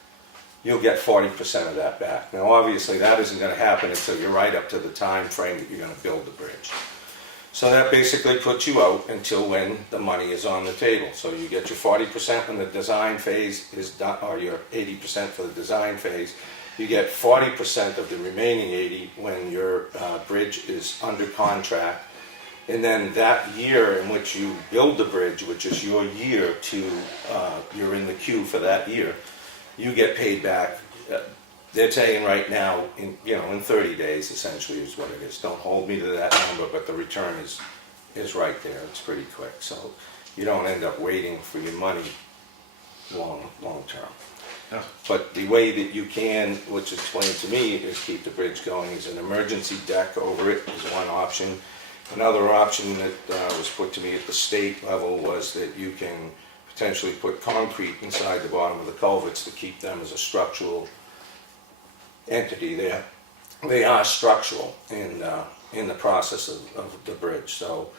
you'll get 40% of that back. Now obviously that isn't going to happen until you're right up to the time frame that you're going to build the bridge. So that basically puts you out until when the money is on the table. So you get your 40% when the design phase is done, or your 80% for the design phase. You get 40% of the remaining 80 when your bridge is under contract. And then that year in which you build the bridge, which is your year to, you're in the queue for that year, you get paid back. They're saying right now, in 30 days essentially is what it is. Don't hold me to that number, but the return is right there. It's pretty quick. So you don't end up waiting for your money long term. Yeah. But the way that you can, which is explained to me, is keep the bridge going. Is an emergency deck over it is one option. Another option that was put to me at the state level was that you can potentially put concrete inside the bottom of the culverts to keep them as a structural entity there. They are structural in the process of the bridge. So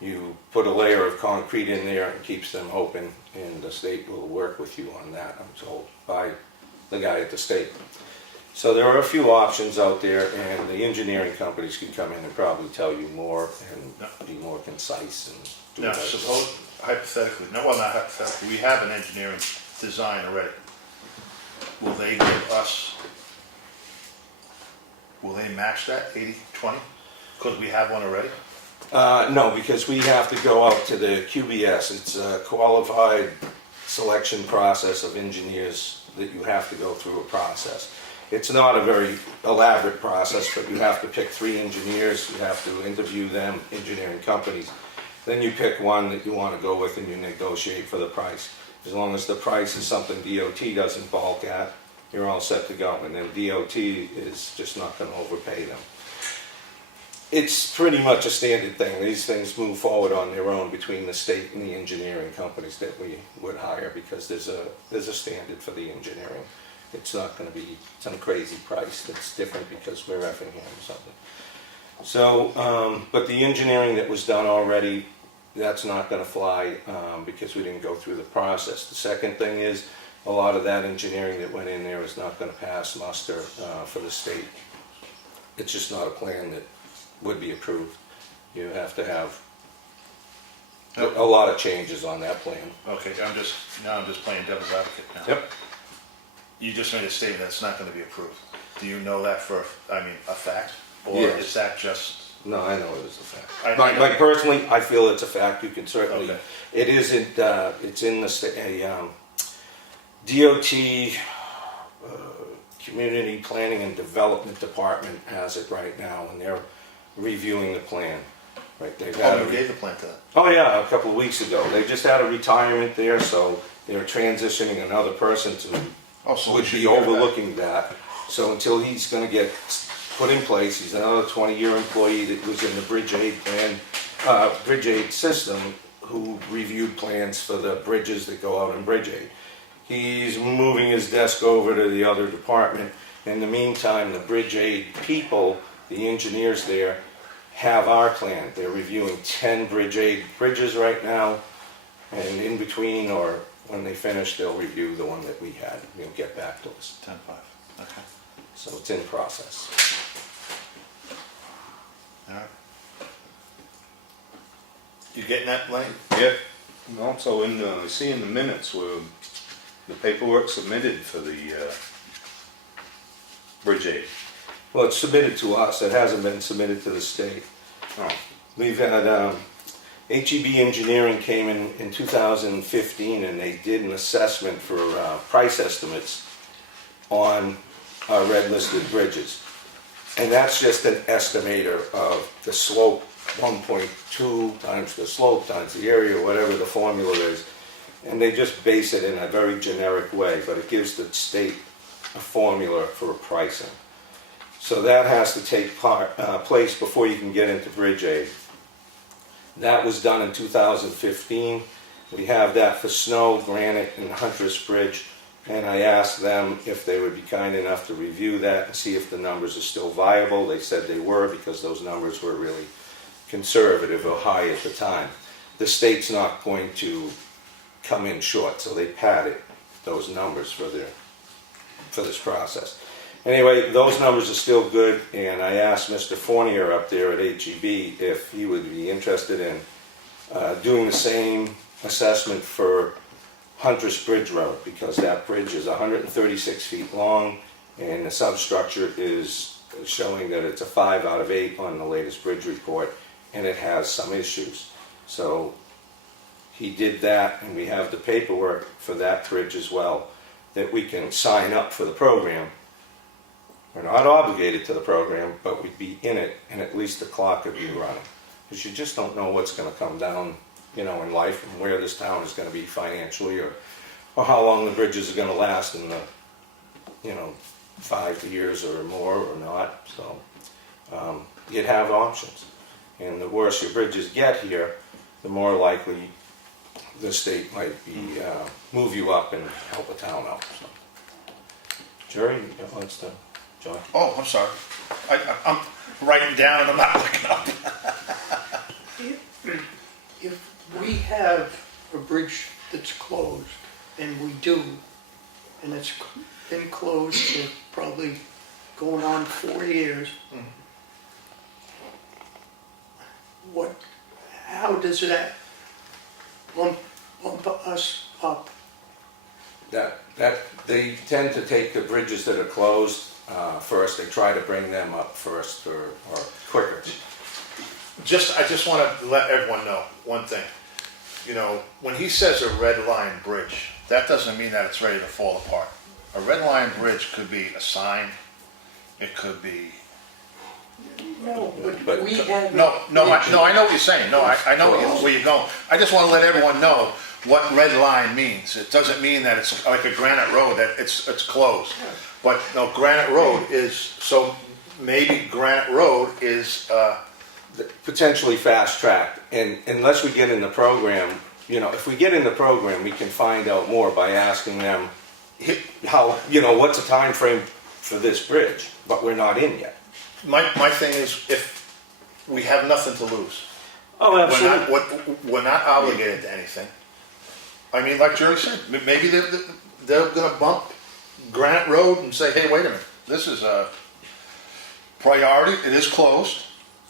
you put a layer of concrete in there and keeps them open, and the state will work with you on that, I'm told, by the guy at the state. So there are a few options out there, and the engineering companies can come in and probably tell you more and be more concise and do Now, that. suppose, hypothetically, no, well, not hypothetically, we have an engineering design already. Will they give us, will they match that 80-20? Because we have one already? No, because we have to go out to the QBS. It's a qualified selection process of engineers that you have to go through a process. It's not a very elaborate process, but you have to pick 3 engineers, you have to interview them, engineering companies. Then you pick one that you want to go with and you negotiate for the price. As long as the price is something DOT doesn't balk at, you're all set to go. And then DOT is just not going to overpay them. It's pretty much a standard thing. These things move forward on their own between the state and the engineering companies that we would hire, because there's a standard for the engineering. It's not gonna be some crazy price that's different because we're Effingham or something. So, but the engineering that was done already, that's not gonna fly, because we didn't go through the process. The second thing is, a lot of that engineering that went in there is not gonna pass muster, for the state. It's just not a plan that would be approved. You have to have a lot of changes on that plan. Okay, I'm just playing devil's advocate now. Yep. You just made a statement that's not gonna be approved. Do you know that for, a fact? Or Yes. is that just? No, I know it is a fact. I- Like personally, I feel it's a fact. You can certainly, Okay. it isn't, it's in the DOT, Community Planning and Development Department has it right now, and they're reviewing the plan. Right, they've had Oh, you gave the plan to them? Oh yeah, a couple of weeks ago. They just had a retirement there, so they're transitioning another person to Oh, so we would should be hear that. overlooking that. So until he's gonna get put in place, he's another 20-year employee that was in the Bridge Aid plan, Bridge Aid system, who reviewed plans for the bridges that go out in Bridge Aid. He's moving his desk over to the other department. In the meantime, the Bridge Aid people, the engineers there, have our plan. They're reviewing 10 Bridge Aid bridges right now, and in between, or when they finish, they'll review the one that we had. They'll get back to us. 10-5, okay. So it's in process. All right. You getting that, Blaine? Yep. And also I see in the minutes where the paperwork submitted for the Bridge Aid. Well, it's submitted to us. It hasn't been submitted to the state. Oh, We've had, HEB Engineering came in 2015, and they did an assessment for price estimates on our red listed bridges. And that's just an estimator of the slope, 1.2 times the slope times the area, whatever the formula is. And they just base it in a very generic way, but it gives the state a formula for pricing. So that has to take place before you can get into Bridge Aid. That was done in 2015. We have that for Snow, Granite, and Huntress Bridge. And I asked them if they would be kind enough to review that and see if the numbers are still viable. They said they were, because those numbers were really conservative or high at the time. The state's not going to come in short, so they padded those numbers for this process. Anyway, those numbers are still good, and I asked Mr. Fournier up there at HEB if he would be interested in doing the same assessment for Huntress Bridge Road, because that bridge is 136 feet long, and the substructure is showing that it's a 5 out of 8 on the latest bridge report, and it has some issues. So he did that, and we have the paperwork for that bridge as well, that we can sign up for the program. We're not obligated to the program, but we'd be in it, and at least the clock would be running. Because you just don't know what's going to come down, in life, and where this town is going to be financially, or how long the bridges are going to last in the, 5 years or more or not. So you'd have options. And the worse your bridges get here, the more likely the state might be move you up and help a town out. So. Jerry, wants to join? Oh, I'm sorry. I'm writing down and I'm not looking up. If we have a bridge that's closed, and we do, and it's been closed for probably going on 4 years, how does that bump us up? That they tend to take the bridges that are closed first. They try to bring them up first or quicker. I just want to let everyone know one thing. When he says a red line bridge, that doesn't mean that it's ready to fall apart. A red line bridge could be a sign. It could be. No, But- but we have. I know what you're saying. No, I know where you're going. I just want to let everyone know what red line means. It doesn't mean that it's like a granite road, that it's closed. But no, granite road is, so maybe granite road is potentially fast-tracked. And unless we get in the program, you know, if we get in the program, we can find out more by asking them how, you know, what's the time frame for this bridge, but we're not in yet. My thing is, if we have nothing to lose, Oh, we're not obligated to anything. I mean, like Jerry said, maybe they're gonna bump Granite Road and say, hey, wait a minute, this is a priority, it is closed,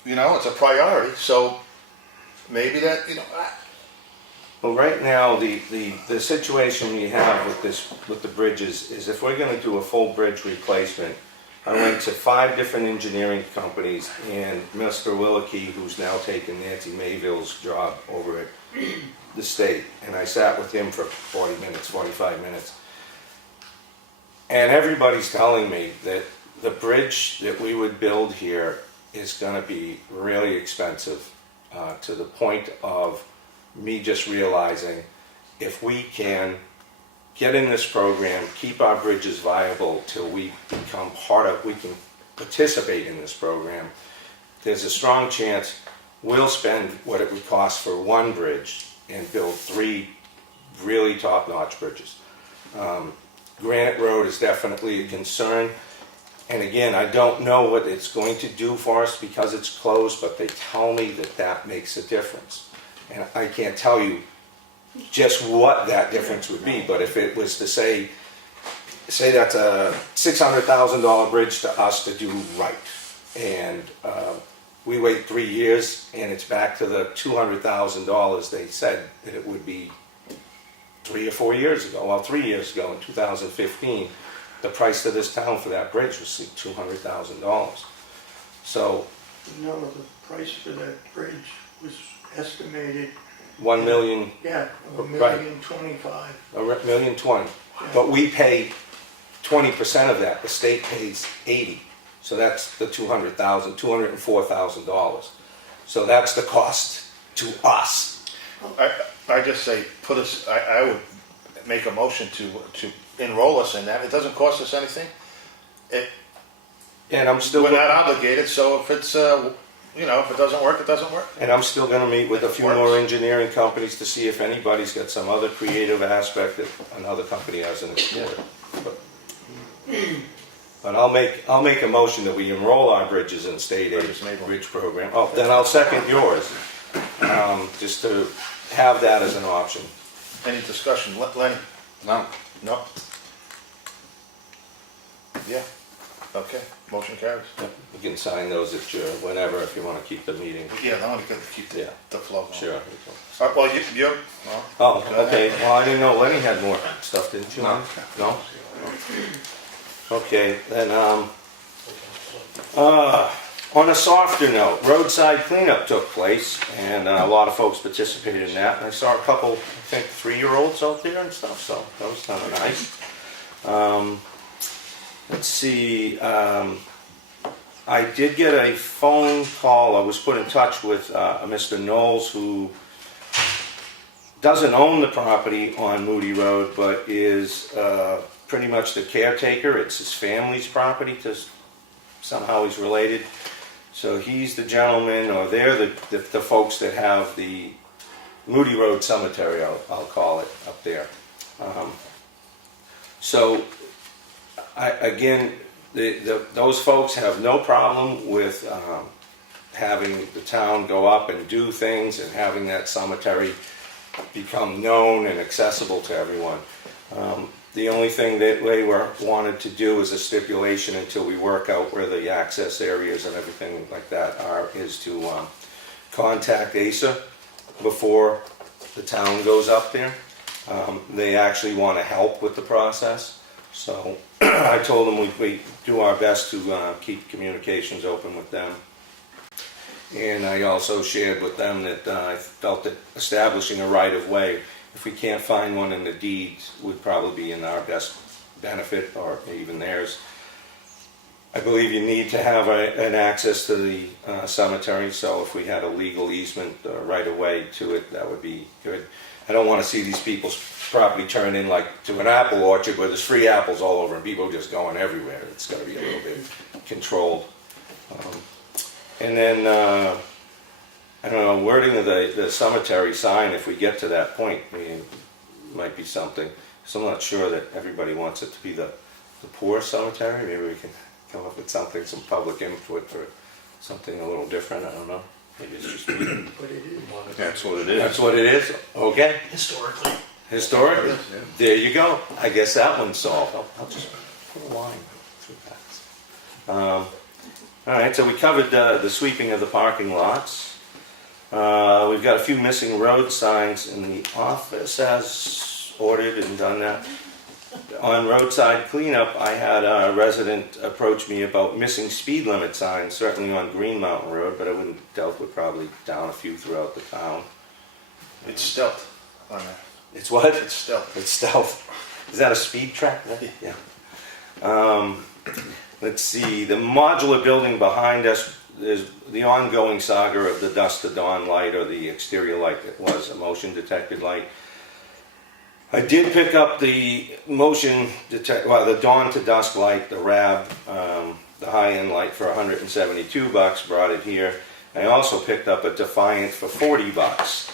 you know, it's a priority, so maybe that, you know, Well, right now, the situation we have with the bridges is if we're gonna do a full bridge replacement, I went to 5 different engineering companies, and Mr. Willicke, who's now taken Nancy Mayville's job over at the state, and I sat with him for 40 minutes, 45 minutes. And everybody's telling me that the bridge that we would build here is gonna be really expensive, to the point of me just realizing if we can get in this program, keep our bridges viable till we become we can participate in this program, there's a strong chance we'll spend what it would cost for one bridge and build 3 really top-notch bridges. Granite Road is definitely a concern. And again, I don't know what it's going to do for us because it's closed, but they tell me that that makes a difference. And I can't tell you just what that difference would be, but if it was to say that's a $600,000 bridge to us to do right, and we wait 3 years and it's back to the $200,000 they said that it would be 3 or 4 years ago. Well, 3 years ago in 2015, the price to this town for that bridge was $200,000. So No, the price for that bridge was estimated, $1 million, yeah, Right. $1,025,000. $1,020,000. But we pay 20% of that. The state pays 80. So that's the $200,000, $204,000. So that's the cost to us. I just say, I would make a motion to enroll us in that. It doesn't cost us anything. And I'm still We're not obligated, so if it's, you know, if it doesn't work, it doesn't work. And I'm still going to meet with a few Works. more engineering companies to see if anybody's got some other creative aspect that another company hasn't explored. But I'll make a motion that we enroll our bridges in state aid bridge program. Oh, then I'll second yours, just to have that as an option. Any discussion? Lenny? No, No? Yeah, okay, motion carries. You can sign those at your, whenever, if you want to keep the meeting. Yeah, I want to keep Yeah. the flow going. Sure. Well, you're, well, Oh, okay, well, I didn't know Lenny had more stuff, didn't you? No. No? Okay, then, on a softer note, roadside cleanup took place, and a lot of folks participated in that. And I saw a couple, I think, 3-year-olds out there and stuff, so that was kind of nice. Let's see, I did get a phone call. I was put in touch with Mr. Knowles, who doesn't own the property on Moody Road, but is pretty much the caretaker. It's his family's property, somehow he's related. So he's the gentleman, or they're the folks that have the Moody Road Cemetery, I'll call it, up there. So, again, those folks have no problem with having the town go up and do things and having that cemetery become known and accessible to everyone. The only thing that they wanted to do is a stipulation until we work out where the access areas and everything like that are, is to contact ASA before the town goes up there. They actually want to help with the process. So I told them we do our best to keep communications open with them. And I also shared with them that I felt that establishing a right-of-way, if we can't find one in the deeds, would probably be in our best benefit, or even theirs. I believe you need to have an access to the cemetery, so if we had a legal easement right-of-way to it, that would be good. I don't want to see these people's property turned in like to an apple orchard where there's free apples all over and people just going everywhere. It's got to be a little bit controlled. And then I don't know, wording of the cemetery sign, if we get to that point, I mean, might be something. So I'm not sure that everybody wants it to be the poor cemetery. Maybe we can come up with something, some public input for something a little different, I don't know. Maybe it's just me. But it is. That's what it is. That's what it is? Okay. Historically. Historic? There you go. I guess that one's solved. I'll just put a line through that. All right, so we covered the sweeping of the parking lots. We've got a few missing road signs in the office as ordered and done that. On roadside cleanup, I had a resident approach me about missing speed limit signs, certainly on Green Mountain Road, but I wouldn't doubt we're probably down a few throughout the town. It's stealth on there. It's what? It's stealth. It's stealth. Is that a speed track? Yeah. Let's see, the modular building behind us is the ongoing saga of the dusk to dawn light, or the exterior light that was a motion detected light. I did pick up the the dawn to dusk light, the RAB, the high-end light for $172, brought it here. I also picked up a Defiant for $40.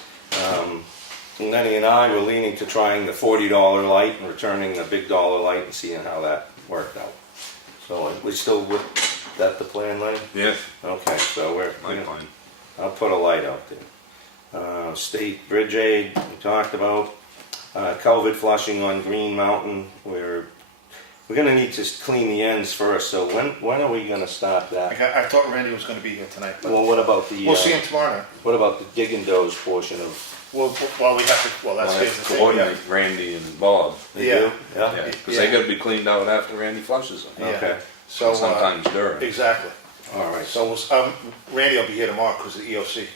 Lenny and I were leaning to trying the $40 light and returning the big dollar light and seeing how that worked out. So we still with that the plan, Lenny? Yeah, Okay, so my fine. I'll put a light out there. State Bridge Aid, we talked about. Culvert flushing on Green Mountain. We're gonna need to clean the ends first. So when are we gonna start that? I thought Randy was gonna be here tonight, but Well, what about the? we'll see him tomorrow night. What about the dig and doze portion of? Well, we have to, well, that's Well, the that's thing. coordinate Randy and Bob. They Yeah. do? Yeah. Yeah, because they gotta be cleaned out after Randy flushes them. Yeah. Okay. So, Sometimes during. exactly. All right. So, Randy will be here tomorrow because the EOC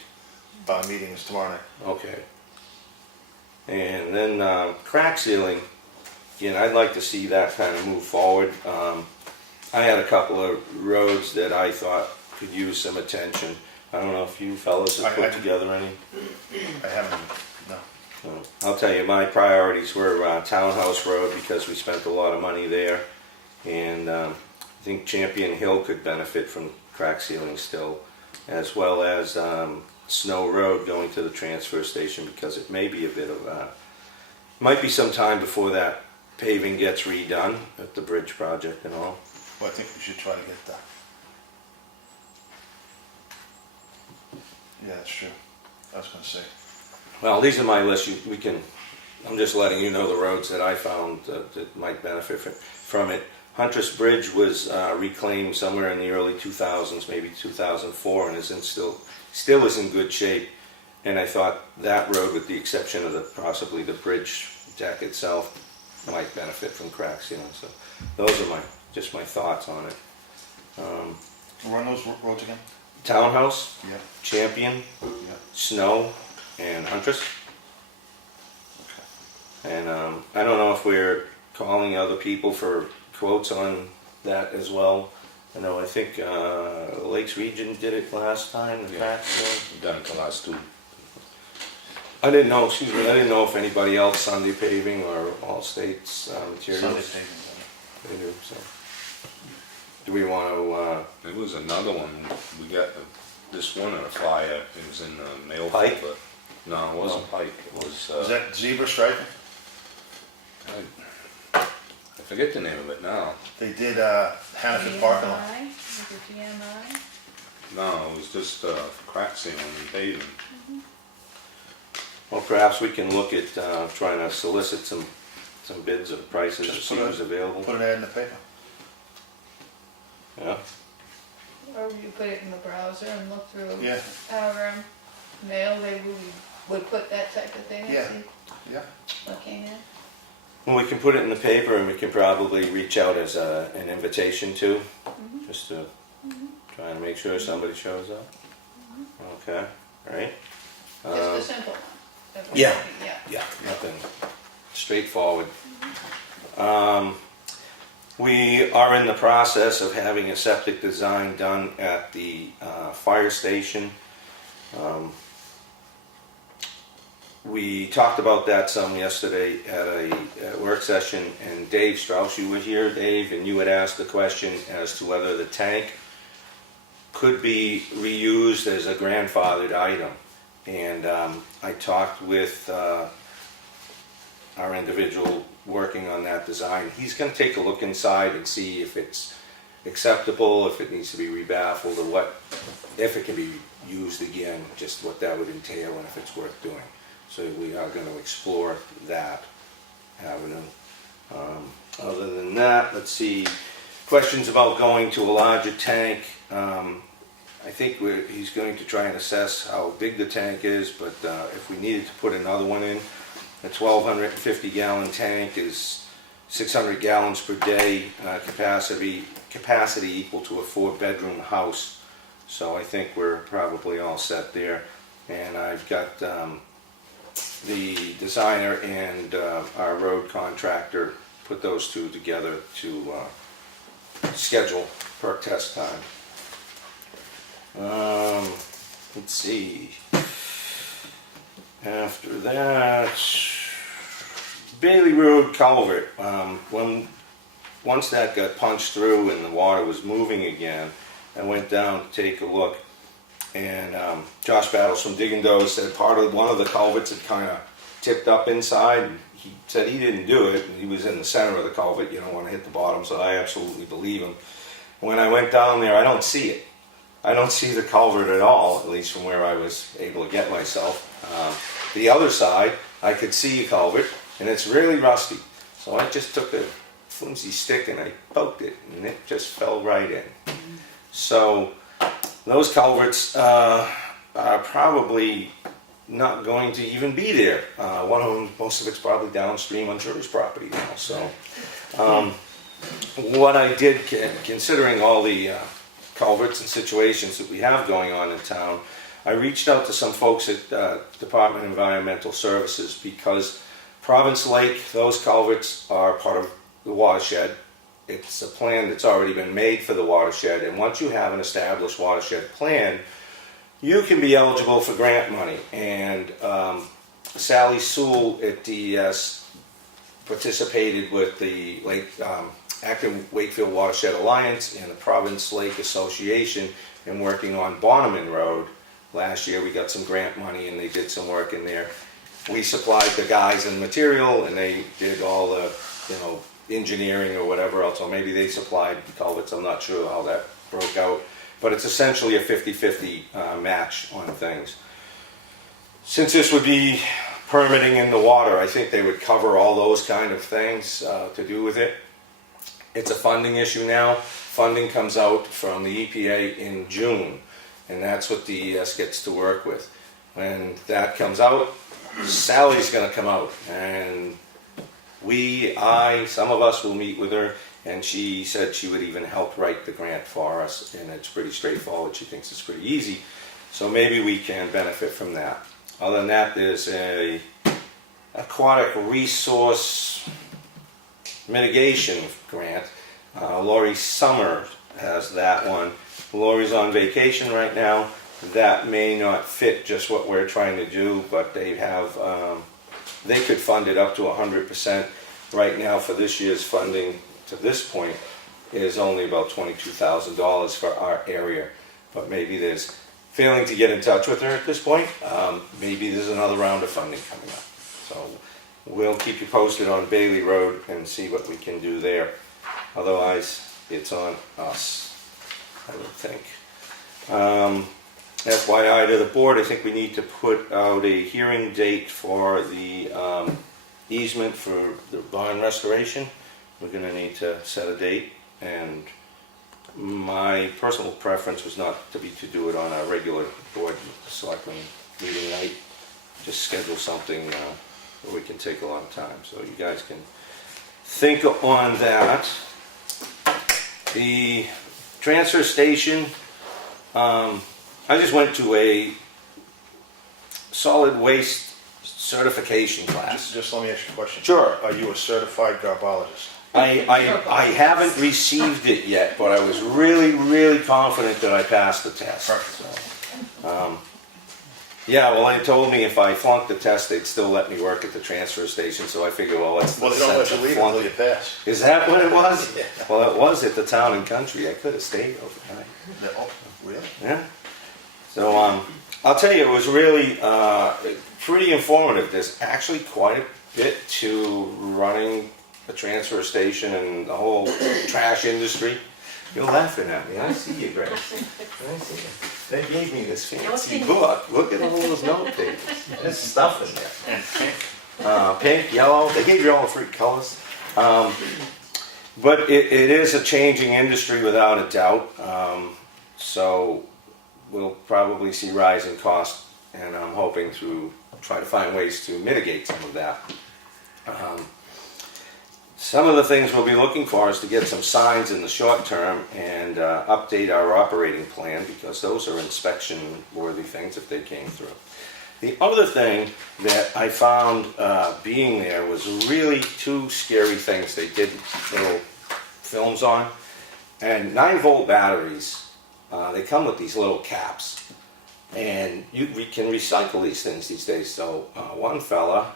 meeting is tomorrow night. Okay. And then crack sealing. Again, I'd like to see that kind of move forward. I had a couple of roads that I thought could use some attention. I don't know if you fellas have put together any. I haven't, no. I'll tell you, my priorities were Townhouse Road because we spent a lot of money there. And I think Champion Hill could benefit from crack sealing still, as well as Snow Road going to the transfer station, because it may be a bit of might be some time before that paving gets redone at the bridge project and all. Well, I think we should try to get that. Yeah, that's true. I was gonna say. Well, these are my list. I'm just letting you know the roads that I found that might benefit from it. Huntress Bridge was reclaimed somewhere in the early 2000s, maybe 2004, and still is in good shape. And I thought that road, with the exception of possibly the bridge deck itself, might benefit from crack sealing. So those are just my thoughts on it. Run those roads again? Townhouse, Yeah. Champion, Yeah. Snow, and Huntress. Okay. And I don't know if we're calling other people for quotes on that as well. I think Lakes Region did it last time. The crack sealing. We've done it the last two. I didn't know if anybody else, Sunday Paving or All States Materials. Sunday paving. They do, so. Do we want to, There was another one, we got this one at a flyer, it was in the mail. Pike? folder. No, it wasn't Pike, it was, Is that zebra striping? I forget the name of it now. They did Hannaford parking lot. GMI, is it GMI? No, it was just crack sealing and paving. well, perhaps we can look at trying to solicit some bids or prices to Just see put who's available. Put an ad in the paper. Yeah. Or you put it in the browser and look through Yeah. our mail, they would put that type of thing, Yeah. I see, Yeah. looking at. Well, we can put it in the paper, and we can probably reach out as an invitation too, just to try and make sure somebody shows up. Okay, right? Just a simple one. That would yeah. be- Yeah. Yeah, nothing straightforward. We are in the process of having a septic design done at the fire station. We talked about that some yesterday at a work session, and Dave Strauss, you were here, Dave, and you had asked the question as to whether the tank could be reused as a grandfathered item. And I talked with our individual working on that design. He's gonna take a look inside and see if it's acceptable, if it needs to be rebaffled, or what, if it can be used again, just what that would entail and if it's worth doing. So we are gonna explore that avenue. Other than that, let's see, questions about going to a larger tank. I think he's going to try and assess how big the tank is, but if we needed to put another one in, a 1,250 gallon tank is 600 gallons per day capacity equal to a 4-bedroom house. So I think we're probably all set there. And I've got the designer and our road contractor put those two together to schedule perk test time. Let's see. After that, Bailey Road culvert. Once that got punched through and the water was moving again, I went down to take a look, and Josh Battles from Digging Dough said one of the culverts had kind of tipped up inside. He said he didn't do it, and he was in the center of the culvert. You don't want to hit the bottom, so I absolutely believe him. When I went down there, I don't see it. I don't see the culvert at all, at least from where I was able to get myself. The other side, I could see a culvert, and it's really rusty. So I just took a flimsy stick and I poked it, and it just fell right in. So those culverts are probably not going to even be there. One of them, most of it's probably downstream on Cheryle's property now. So what I did, considering all the culverts and situations that we have going on in town, I reached out to some folks at Department of Environmental Services, because Province Lake, those culverts are part of the watershed. It's a plan that's already been made for the watershed, and once you have an established watershed plan, you can be eligible for grant money. And Sally Sewell at DES participated with the Acton Wakefield Watershed Alliance and the Province Lake Association in working on Bonneman Road. Last year we got some grant money and they did some work in there. We supplied the guys and material, and they did all the, engineering or whatever else, or maybe they supplied the culverts. I'm not sure how that broke out, but it's essentially a 50-50 match on things. Since this would be permitting in the water, I think they would cover all those kind of things to do with it. It's a funding issue now. Funding comes out from the EPA in June, and that's what DES gets to work with. When that comes out, Sally's going to come out, and some of us will meet with her, and she said she would even help write the grant for us, and it's pretty straightforward. She thinks it's pretty easy, so maybe we can benefit from that. Other than that, there's a aquatic resource mitigation grant. Lori Summer has that one. Lori's on vacation right now. That may not fit just what we're trying to do, but they have, they could fund it up to 100%. Right now for this year's funding to this point is only about $22,000 for our area. But maybe there's, failing to get in touch with her at this point, maybe there's another round of funding coming up. So we'll keep you posted on Bailey Road and see what we can do there. Otherwise, it's on us, I would think. FYI to the board, I think we need to put out a hearing date for the easement for the barn restoration. We're going to need to set a date, and my personal preference was not to do it on a regular board selectmen meeting night. Just schedule something where we can take a long time, so you guys can think on that. The transfer station, I just went to a solid waste certification class. Just let me ask you a question. Sure. Are you a certified garbologist? I haven't received it yet, but I was really confident that I passed the test. Perfect. So, yeah, well, they told me if I flunked the test, they'd still let me work at the transfer station, so I figured, well, let's Well, they don't let you leave until you pass. Is that what it was? Yeah. Well, it was at the Town and Country. I could have stayed overnight. Oh, really? Yeah. So I'll tell you, it was really pretty informative. There's actually quite a bit to running a transfer station and the whole trash industry. You're laughing at me. I see you, Grace. I see you. They gave me this fancy book. Look at all those note pages. There's stuff in there. And pink. Pink, yellow. They gave you all the three colors. But it is a changing industry without a doubt. So we'll probably see rising costs, and I'm hoping to try to find ways to mitigate some of that. Some of the things we'll be looking for is to get some signs in the short term and update our operating plan, because those are inspection-worthy things if they came through. The other thing that I found being there was really two scary things they did little films on. And 9-volt batteries, they come with these little caps. And we can recycle these things these days. So one fella,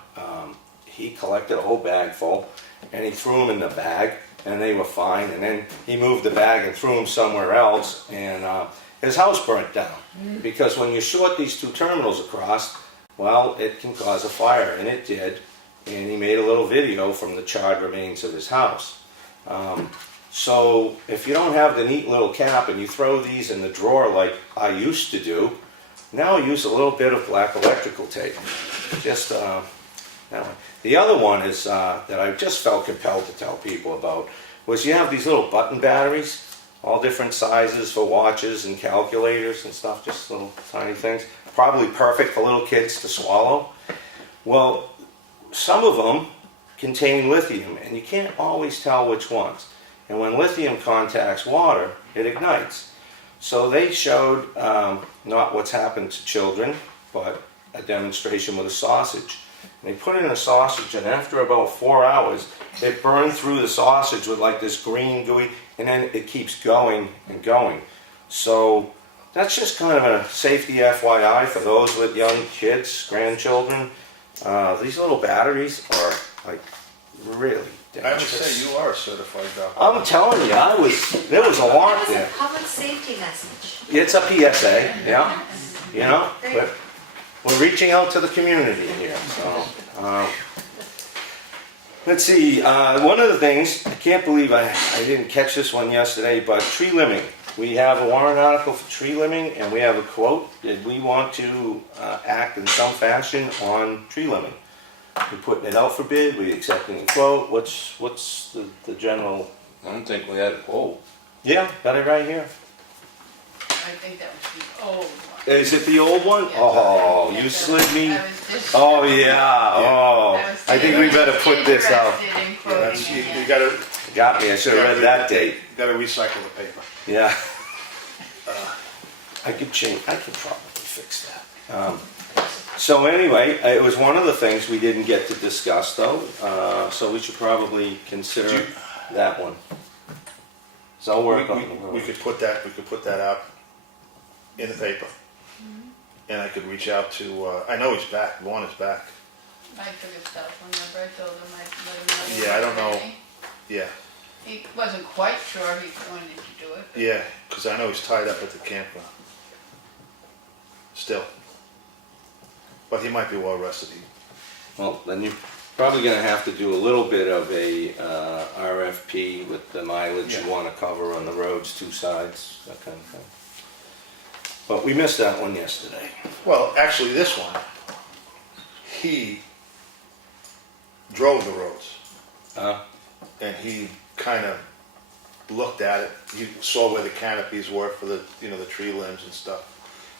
he collected a whole bag full, and he threw them in the bag, and they were fine. And then he moved the bag and threw them somewhere else, and his house burnt down. Because when you short these two terminals across, well, it can cause a fire, and it did. And he made a little video from the charred remains of his house. So if you don't have the neat little cap and you throw these in the drawer like I used to do, now I use a little bit of black electrical tape. Just that one. The other one is that I just felt compelled to tell people about was you have these little button batteries, all different sizes for watches and calculators and stuff, just little tiny things. Probably perfect for little kids to swallow. Well, some of them contain lithium, and you can't always tell which ones. And when lithium contacts water, it ignites. So they showed not what's happened to children, but a demonstration with a sausage. And they put in a sausage, and after about 4 hours, it burned through the sausage with like this green gooey, and then it keeps going and going. So that's just kind of a safety FYI for those with young kids, grandchildren. These little batteries are like really dangerous. I would say you are a certified doctor. I'm telling you, there was a lot That was there. a public safety message. It's a PSA, yeah, you know, but we're reaching out to the community here, so. Let's see, one of the things, I can't believe I didn't catch this one yesterday, but tree limbing. We have a warrant article for tree limbing, and we have a quote that we want to act in some fashion on tree limbing. We're putting it out for bid, we're accepting the quote. What's the general? I don't think we had a quote. Yeah, got it right here. I think that was the old one. Is it the old one? Yeah. Oh, Yeah, you that slid was- me. I was just- Oh yeah, oh. I was I think we better put this out. interested in Yeah, quoting that's, you it. gotta, Got me, I should have read that date. you gotta recycle the paper. Yeah. I could probably fix that. So anyway, it was one of the things we didn't get to discuss though, so we should probably consider that one. So I'll work on We it. could put that out in the paper. And I could reach out to, I know he's back, Vaughn is back. I took his stuff whenever I told him I'd let him know. Yeah, I don't know. Yeah, He wasn't quite sure he wanted to do it. but- yeah, because I know he's tied up at the campground. Still. But he might be well rested. Well, then you're probably gonna have to do a little bit of a RFP with the mileage you Yeah. wanna cover on the roads, two sides, that kind of thing. But we missed that one yesterday. Well, actually, this one, he drove the roads. And he kind of looked at it. He saw where the canopies were for the, you know, the tree limbs and stuff.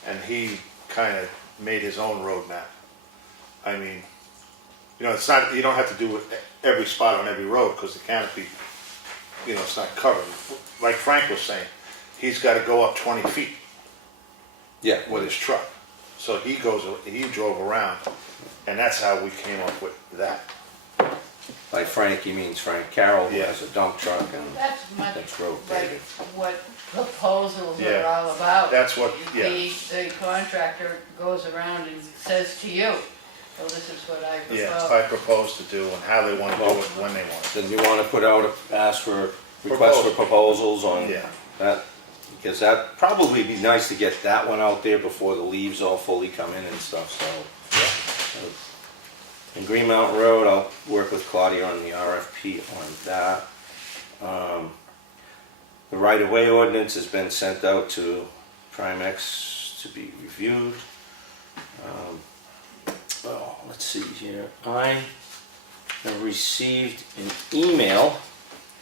And he kind of made his own roadmap. I mean, you know, it's not, you don't have to do every spot on every road because the canopy, you know, it's not covered. Like Frank was saying, he's got to go up 20 feet Yeah. with his truck. So he drove around, and that's how we came up with that. By Frank, he means Frank Carroll, who Yeah. has a dump truck and That's much that's like rotated. what proposals are Yeah. all about. That's what, yeah. The contractor goes around and says to you, so this is what I Yeah, propose. I propose to do and how they want to do it, when they want it. Then you wanna put out, ask for, request for proposals on Yeah. that? Because that probably be nice to get that one out there before the leaves all fully come in and stuff, so. And Green Mountain Road, I'll work with Claudia on the RFP on that. The right-of-way ordinance has been sent out to Primex to be reviewed. Let's see here. I have received an email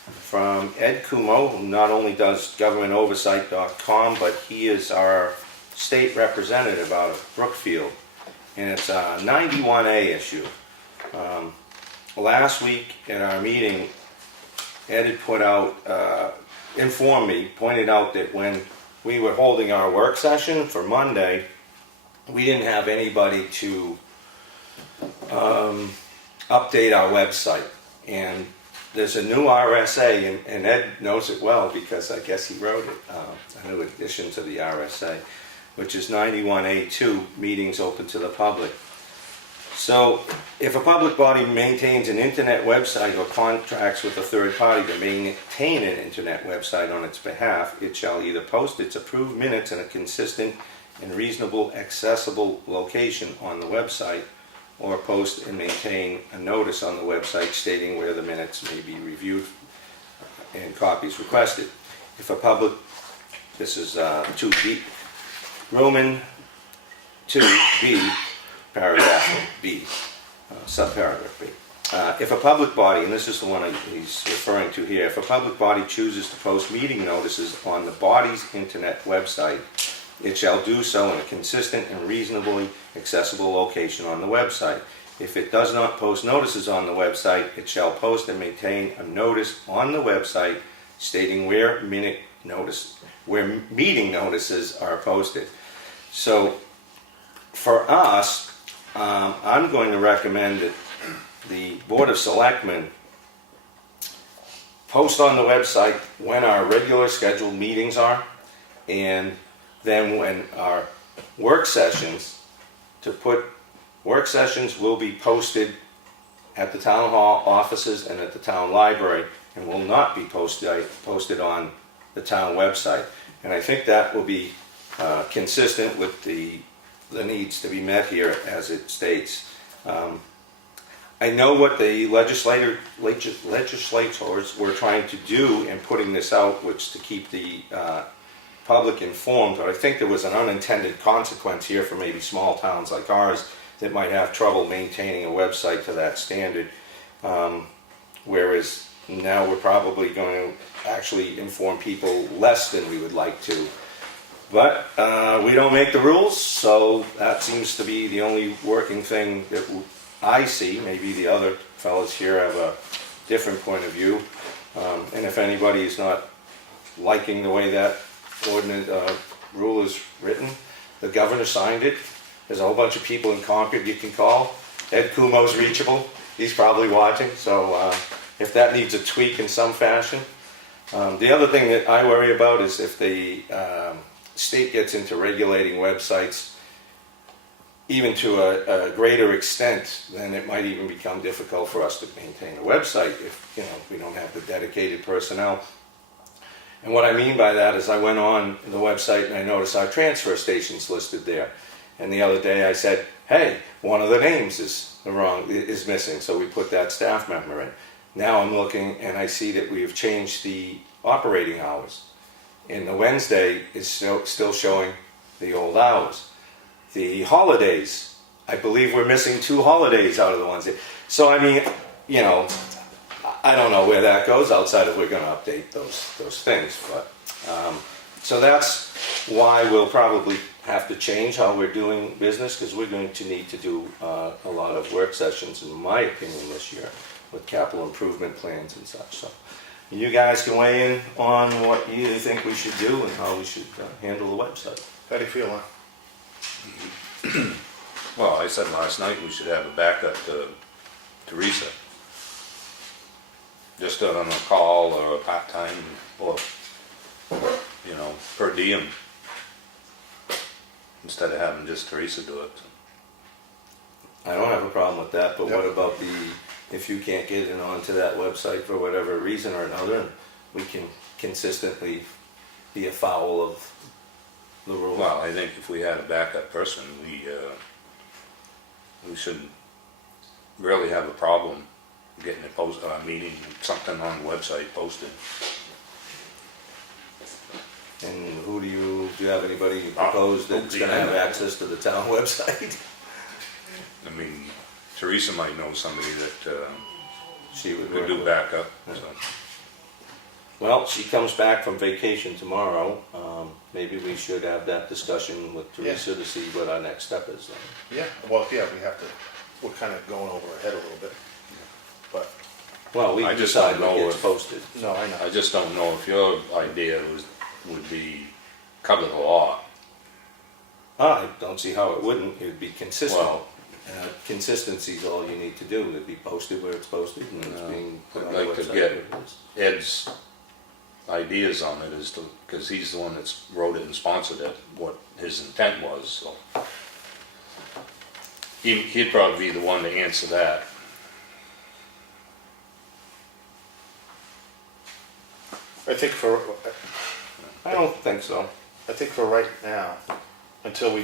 from Ed Comeau, who not only does GovernmentOversite.com, but he is our state representative out of Brookfield. And it's a 91A issue. Last week at our meeting, Ed had put out, informed me, pointed out that when we were holding our work session for Monday, we didn't have anybody to update our website. And there's a new RSA, and Ed knows it well because I guess he wrote it, a new addition to the RSA, which is 91A2, meetings open to the public. So if a public body maintains an internet website or contracts with a third party to maintain an internet website on its behalf, it shall either post its approved minutes in a consistent and reasonable accessible location on the website, or post and maintain a notice on the website stating where the minutes may be reviewed and copies requested. If a public, this is 2B, Roman 2B, paragraph B, subparagraph B. If a public body, and this is the one he's referring to here, if a public body chooses to post meeting notices on the body's internet website, it shall do so in a consistent and reasonably accessible location on the website. If it does not post notices on the website, it shall post and maintain a notice on the website stating where meeting notices are posted. So for us, I'm going to recommend that the Board of Selectmen post on the website when our regular scheduled meetings are, and then when our work sessions, work sessions will be posted at the town hall offices and at the town library, and will not be posted on the town website. And I think that will be consistent with the needs to be met here as it states. I know what the legislators were trying to do in putting this out, which to keep the public informed, but I think there was an unintended consequence here for maybe small towns like ours that might have trouble maintaining a website to that standard, whereas now we're probably going to actually inform people less than we would like to. But we don't make the rules, so that seems to be the only working thing that I see. Maybe the other fellows here have a different point of view, and if anybody is not liking the way that ordinance rule is written, the governor signed it. There's a whole bunch of people in Concord you can call. Ed Comeau's reachable. He's probably watching, so if that needs a tweak in some fashion. The other thing that I worry about is if the state gets into regulating websites even to a greater extent, then it might even become difficult for us to maintain a website if we don't have the dedicated personnel. And what I mean by that is I went on the website and I noticed our transfer stations listed there. And the other day I said, hey, one of the names is missing, so we put that staff member in. Now I'm looking and I see that we've changed the operating hours. And the Wednesday is still showing the old hours. The holidays, I believe we're missing 2 holidays out of the ones. So I mean, I don't know where that goes outside of we're going to update those things. But so that's why we'll probably have to change how we're doing business, because we're going to need to do a lot of work sessions, in my opinion, this year with capital improvement plans and such. So you guys can weigh in on what you think we should do and how we should handle the website. How do you feel, huh? Well, I said last night we should have a backup to Teresa. Just on a call or a part-time or, per diem. Instead of having just Teresa do it. I don't have a problem with that, but Yep. what about if you can't get in onto that website for whatever reason or another, and we can consistently be afoul of the rule. Well, I think if we had a backup person, we shouldn't really have a problem getting a meeting, something on the website posted. And who do you have anybody you propose that's gonna have access to the town website? I mean, Teresa might know somebody that She would could work do with. backup, so. Well, she comes back from vacation tomorrow. Maybe we should have that discussion with Teresa to see what our next step is then. Yeah, well, yeah, we're kind of going over our head a little bit, but, Well, we I can just decide don't what know gets if- posted. no, I know. I just don't know if your idea would be cover the law. I don't see how it wouldn't. It'd be consistent. Well, Consistency is all you need to do. It'd be posted where it's posted and it's being put on I'd the like to website get- where it is. Ed's ideas on it is to, because he's the one that's wrote it and sponsored it, what his intent was, so. He'd probably be the one to answer that. I think I don't think so. for right now, until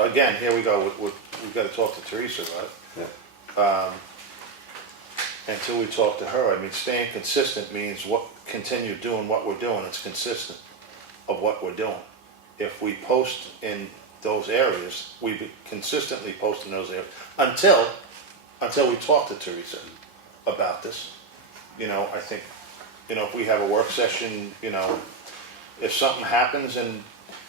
again, here we go, we've got to talk to Teresa about it. Yeah. Until we talk to her, I mean, staying consistent means continue doing what we're doing, it's consistent of what we're doing. If we post in those areas, we consistently post in those areas, until we talk to Teresa about this. You know, I think, you know, if we have a work session, you know, if something happens and,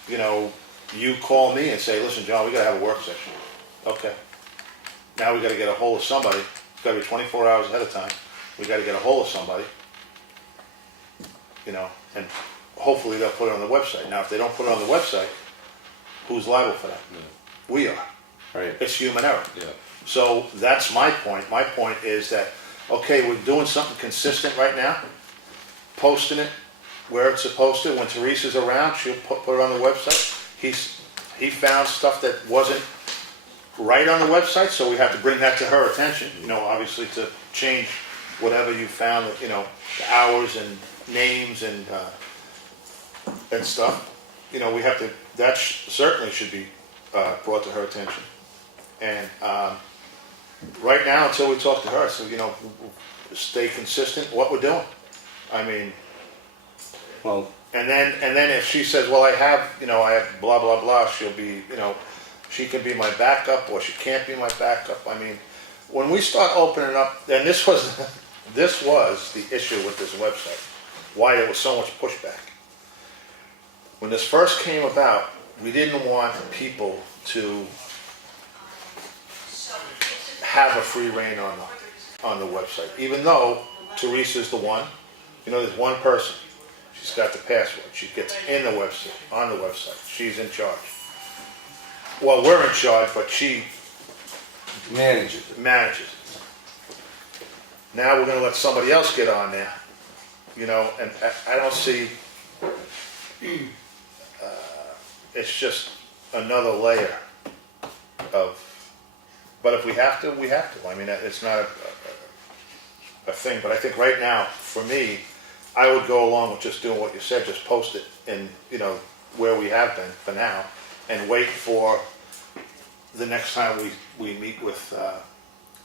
you know, you call me and say, listen, John, we gotta have a work session. Okay. Now we gotta get a hold of somebody. It's gotta be 24 hours ahead of time. We gotta get a hold of somebody. You know, and hopefully they'll put it on the website. Now, if they don't put it on the website, who's liable for that? We are. Right. It's human error. Yeah. So that's my point. My point is that, okay, we're doing something consistent right now, posting it where it's supposed to. When Teresa's around, she'll put it on the website. He found stuff that wasn't right on the website, so we have to bring that to her attention, you know, obviously to change whatever you found, you know, the hours and names and stuff. You know, we have to, that certainly should be brought to her attention. And right now, until we talk to her, so, you know, stay consistent what we're doing. I mean, Well, and then if she says, well, I have blah, blah, blah, she'll be, you know, she can be my backup or she can't be my backup. I mean, when we start opening up, and this was the issue with this website, why there was so much pushback. When this first came about, we didn't want people to have a free reign on the website, even though Teresa's the one, you know, there's one person. She's got the password. She gets in the website, on the website. She's in charge. Well, we're in charge, but she manages it. manages it. Now we're going to let somebody else get on there, you know, and I don't see, it's just another layer of, but if we have to, we have to. I mean, it's not a thing, but I think right now, for me, I would go along with just doing what you said, just post it in, you know, where we have been for now, and wait for the next time we meet with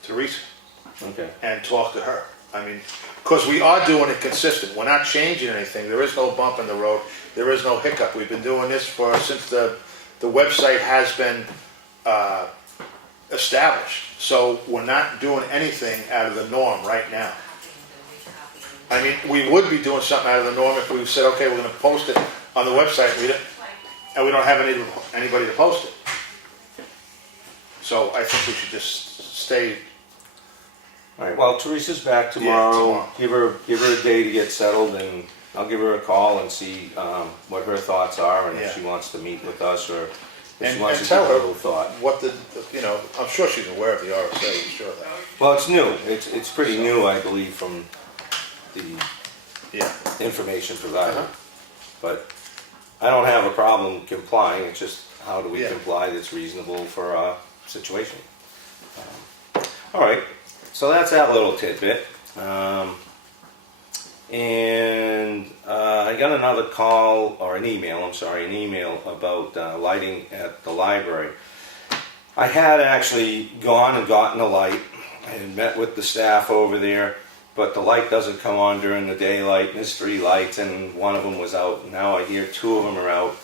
Teresa Okay. and talk to her. I mean, because we are doing it consistent. We're not changing anything. There is no bump in the road. There is no hiccup. We've been doing this since the website has been established. So we're not doing anything out of the norm right now. I mean, we would be doing something out of the norm if we said, okay, we're going to post it on the website, and we don't have anybody to post it. So I think we should just stay. All right, well, Teresa's back Yeah, tomorrow. tomorrow. Give her a day to get settled, and I'll give her a call and see what her thoughts are, and if Yeah. she wants to meet with us, or if And she wants to tell give it a her little thought. what you know, I'm sure she's aware of the RSA, I'm sure of that. Well, it's new. It's pretty new, I believe, from the Yeah. information provided. Uh-huh. But I don't have a problem complying. It's just how do we Yeah. comply that's reasonable for our situation. All right, so that's that little tidbit. And I got another call, or an email about lighting at the library. I had actually gone and gotten a light. I had met with the staff over there, but the light doesn't come on during the daylight, and there's 3 lights, and one of them was out. Now I hear 2 of them are out.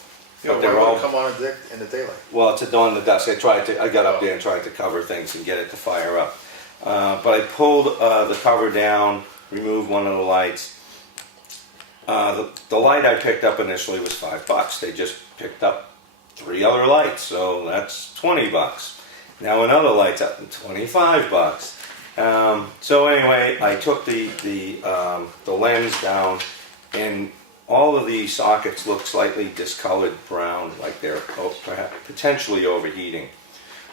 Yeah, But why they're would all, it come on in the daylight? well, it's a dawn in the dusk. I got up there and tried to cover things and get it to fire up. But I pulled the cover down, removed one of the lights. The light I picked up initially was $5. They just picked up 3 other lights, so that's $20. Now another light's up to $25. So anyway, I took the lens down, and all of the sockets look slightly discolored brown, like they're perhaps potentially overheating.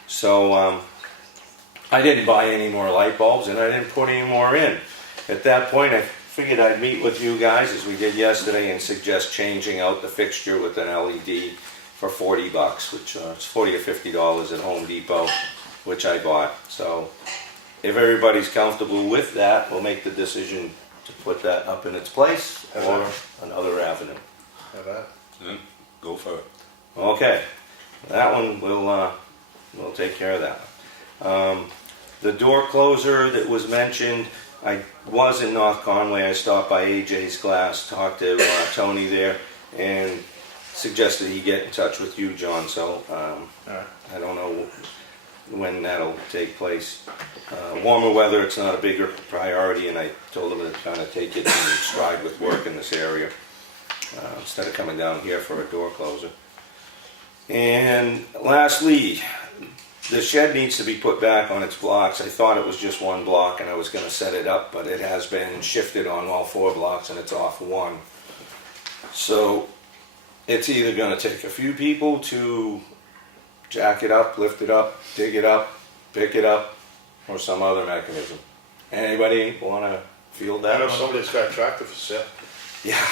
So I didn't buy any more light bulbs, and I didn't put any more in. At that point, I figured I'd meet with you guys, as we did yesterday, and suggest changing out the fixture with an LED for $40, which is $40 or $50 at Home Depot, which I bought. So if everybody's comfortable with that, we'll make the decision to put that up in its place or another avenue. Have that. Yeah, go for it. Okay, that one we'll take care of that. The door closer that was mentioned, I was in North Conway. I stopped by AJ's Glass, talked to Tony there, and suggested he get in touch with you, John. So I don't know when that'll take place. Warmer weather, it's not a bigger priority, and I told him to kind of take it in stride with work in this area instead of coming down here for a door closer. And lastly, the shed needs to be put back on its blocks. I thought it was just 1 block and I was going to set it up, but it has been shifted on all 4 blocks and it's off 1. So it's either going to take a few people to jack it up, lift it up, dig it up, pick it up, or some other mechanism. Anybody want to field that? I know one? somebody's got a tractor for sale. Yeah.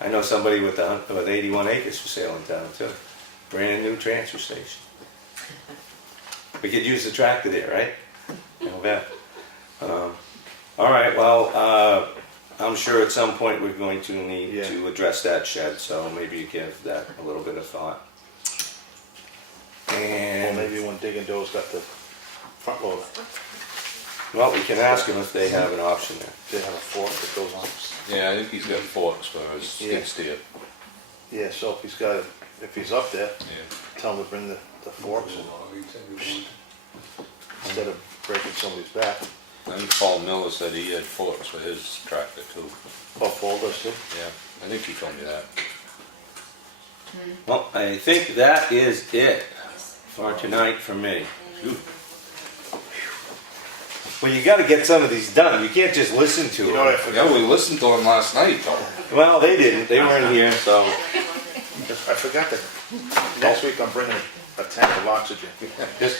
I know somebody with 81 acres for sale in town too. Brand new transfer station. We could use the tractor there, right? I'll bet. All right, well, I'm sure at some point we're going to need to address that shed, so maybe you give that a little bit of thought. Or And, maybe when Digging Doe's got the front loader, well, we can ask them if they have an option there. they have a fork that goes on. Yeah, I think he's got forks for his skid steer. Yeah, so if he's up there, Yeah. tell him to bring the forks in, instead of breaking somebody's back. I think Paul Miller said he had forks for his tractor too. Or folders too. Yeah, I think he told me that. Well, I think that is it for tonight for me. Well, you got to get some of these done. You can't just listen to You know what I them. forgot? Yeah, we listened to him last night though. Well, they didn't. They weren't here, so. I forgot that next week I'm bringing a tank of oxygen. Just,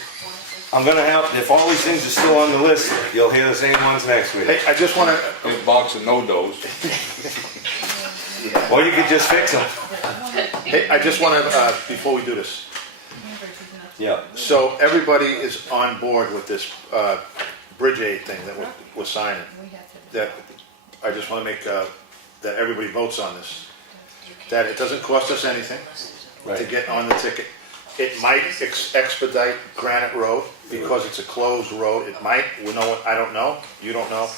I'm gonna have, if all these things are still on the list, you'll hear the same ones next week. Hey, I just want to, Big box of no-dos. Or you could just fix them. hey, I just want to, before we do this, Yeah. so everybody is on board with this bridge aid thing that we're signing. That, I just want to make, that everybody votes on this. That it doesn't cost us anything to Right. get on the ticket. It might expedite Granite Road because it's a closed road. It might, I don't know, you don't know.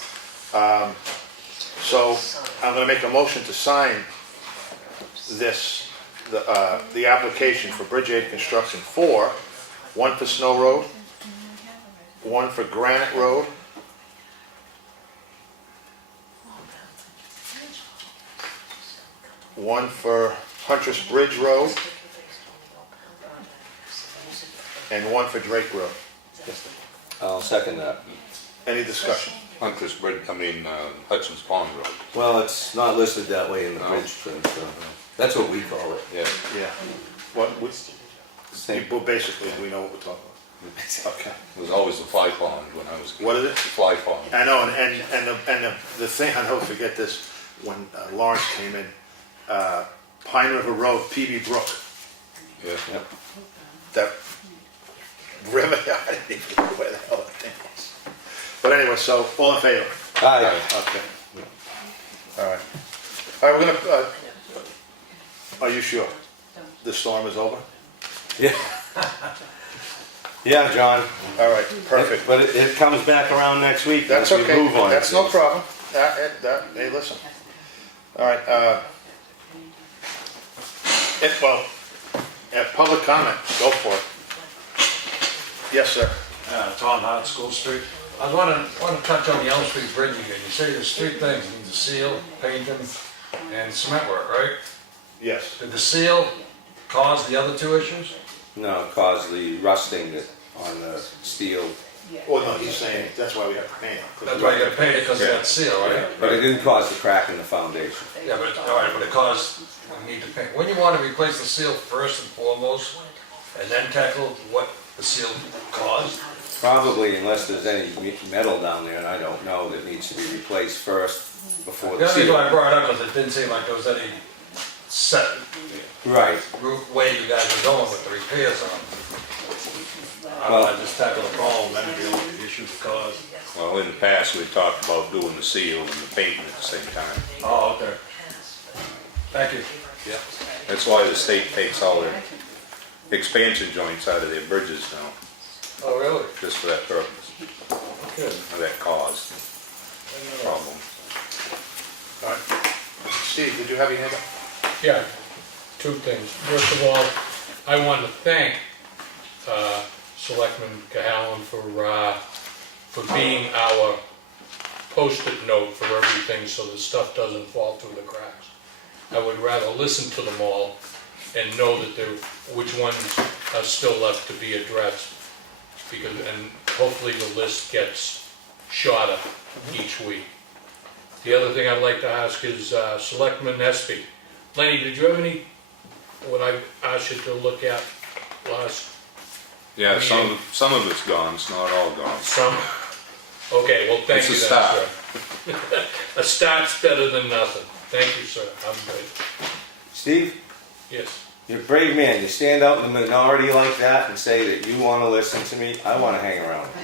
So I'm gonna make a motion to sign this, the application for bridge aid construction for, one for Snow Road, one for Granite Road, one for Huntress Bridge Road, and one for Drake Road. I'll second that. Any discussion? Hunter's Bridge, Hudson's Pond Road. Well, it's not listed that way in the bridge thing, so that's what we call it. Yeah. Yeah. Well, basically, we know what we're talking about. Okay. It was always the fly pond when I was a kid. What is it? The fly pond. I know, and the thing, I'll never forget this, when Lawrence came in, Pine River Road, PB Brook, Yeah. Yep. that river, I didn't even know where the hell that thing was. But anyway, so, all in favor? Aye. Okay. All right. All right, we're gonna, are you sure? The storm is over? Yeah. Yeah, John. All right, perfect. But it comes back around next week. That's once we okay, move on that's it. no problem. Hey, listen. All right, well, at public comment, go for it. Yes, sir. Tom Hart, School Street. I want to touch on the Elm Street Bridge again. You say there's three things, it needs a seal, painting, and cement work, right? Yes. Did the seal cause the other two issues? No, cause the rusting on the steel. Well, no, he's saying that's why we have to paint it. That's why you gotta paint it, because of that seal, right? But it didn't cause the crack in the foundation. Yeah, but, all right, but it caused, we need to paint. When you want to replace the seal first and foremost, and then tackle what the seal caused? Probably unless there's any metal down there, and I don't know, that needs to be replaced first before The the only reason seal. I brought it up is it didn't seem like there was any set Right. way you guys were going with the repairs on it. I just tackle the problem, then deal with the issues caused. Well, in the past, we talked about doing the seal and the painting at the same time. Oh, okay. Thank you. Yeah. That's why the state takes all their expansion joints out of their bridges now, Oh, really? just for that purpose, Good. or that caused problem. All right. Steve, did you have your hand up? Yeah, two things. First of all, I want to thank Selectman Cahalane for being our post-it note for everything so the stuff doesn't fall through the cracks. I would rather listen to them all and know that which ones are still left to be addressed, and hopefully the list gets shorter each week. The other thing I'd like to ask is Selectman Espie. Lenny, did you have what I asked you to look at last? Yeah, some of it's gone, it's not all gone. Some? Okay, well, thank It's a you, start. then, sir. A start's better than nothing. Thank you, sir. I'm good. Steve, Yes. you're a brave man. You stand out in the minority like that and say that you want to listen to me. I want to hang around with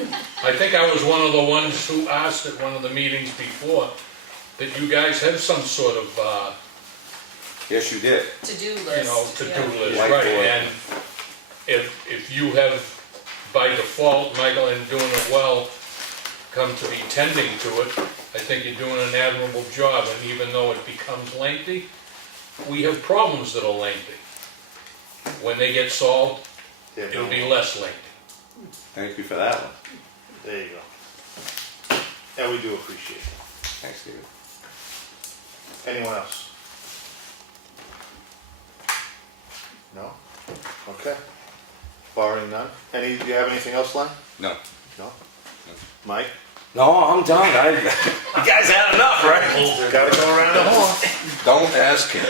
you. I think I was one of the ones who asked at one of the meetings before that you guys have some sort of, Yes, you did. To-do list. to-do Yeah. list, Whiteboard. right? And if you have, by default, Michael, in doing it well, come to be tending to it, I think you're doing an admirable job. And even though it becomes lengthy, we have problems that are lengthy. When they get solved, Yeah, it'll no. be less lengthy. Thank you for that one. There you go. Yeah, we do appreciate it. Thanks, David. Anyone else? No? Okay. Barring none. Do you have anything else, Len? No. No? Mike? No, I'm done. You guys had enough, right? Gotta go around the horn. Don't ask him.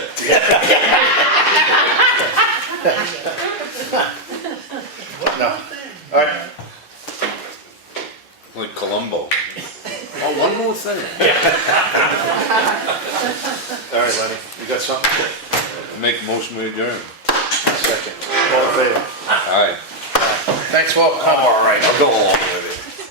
No. All right. Like Columbo. Oh, one more thing. All right, Lenny. You got something? Make a motion to adjourn. Second. All in favor? Aye. Thanks for coming. All right, I'll go along with it.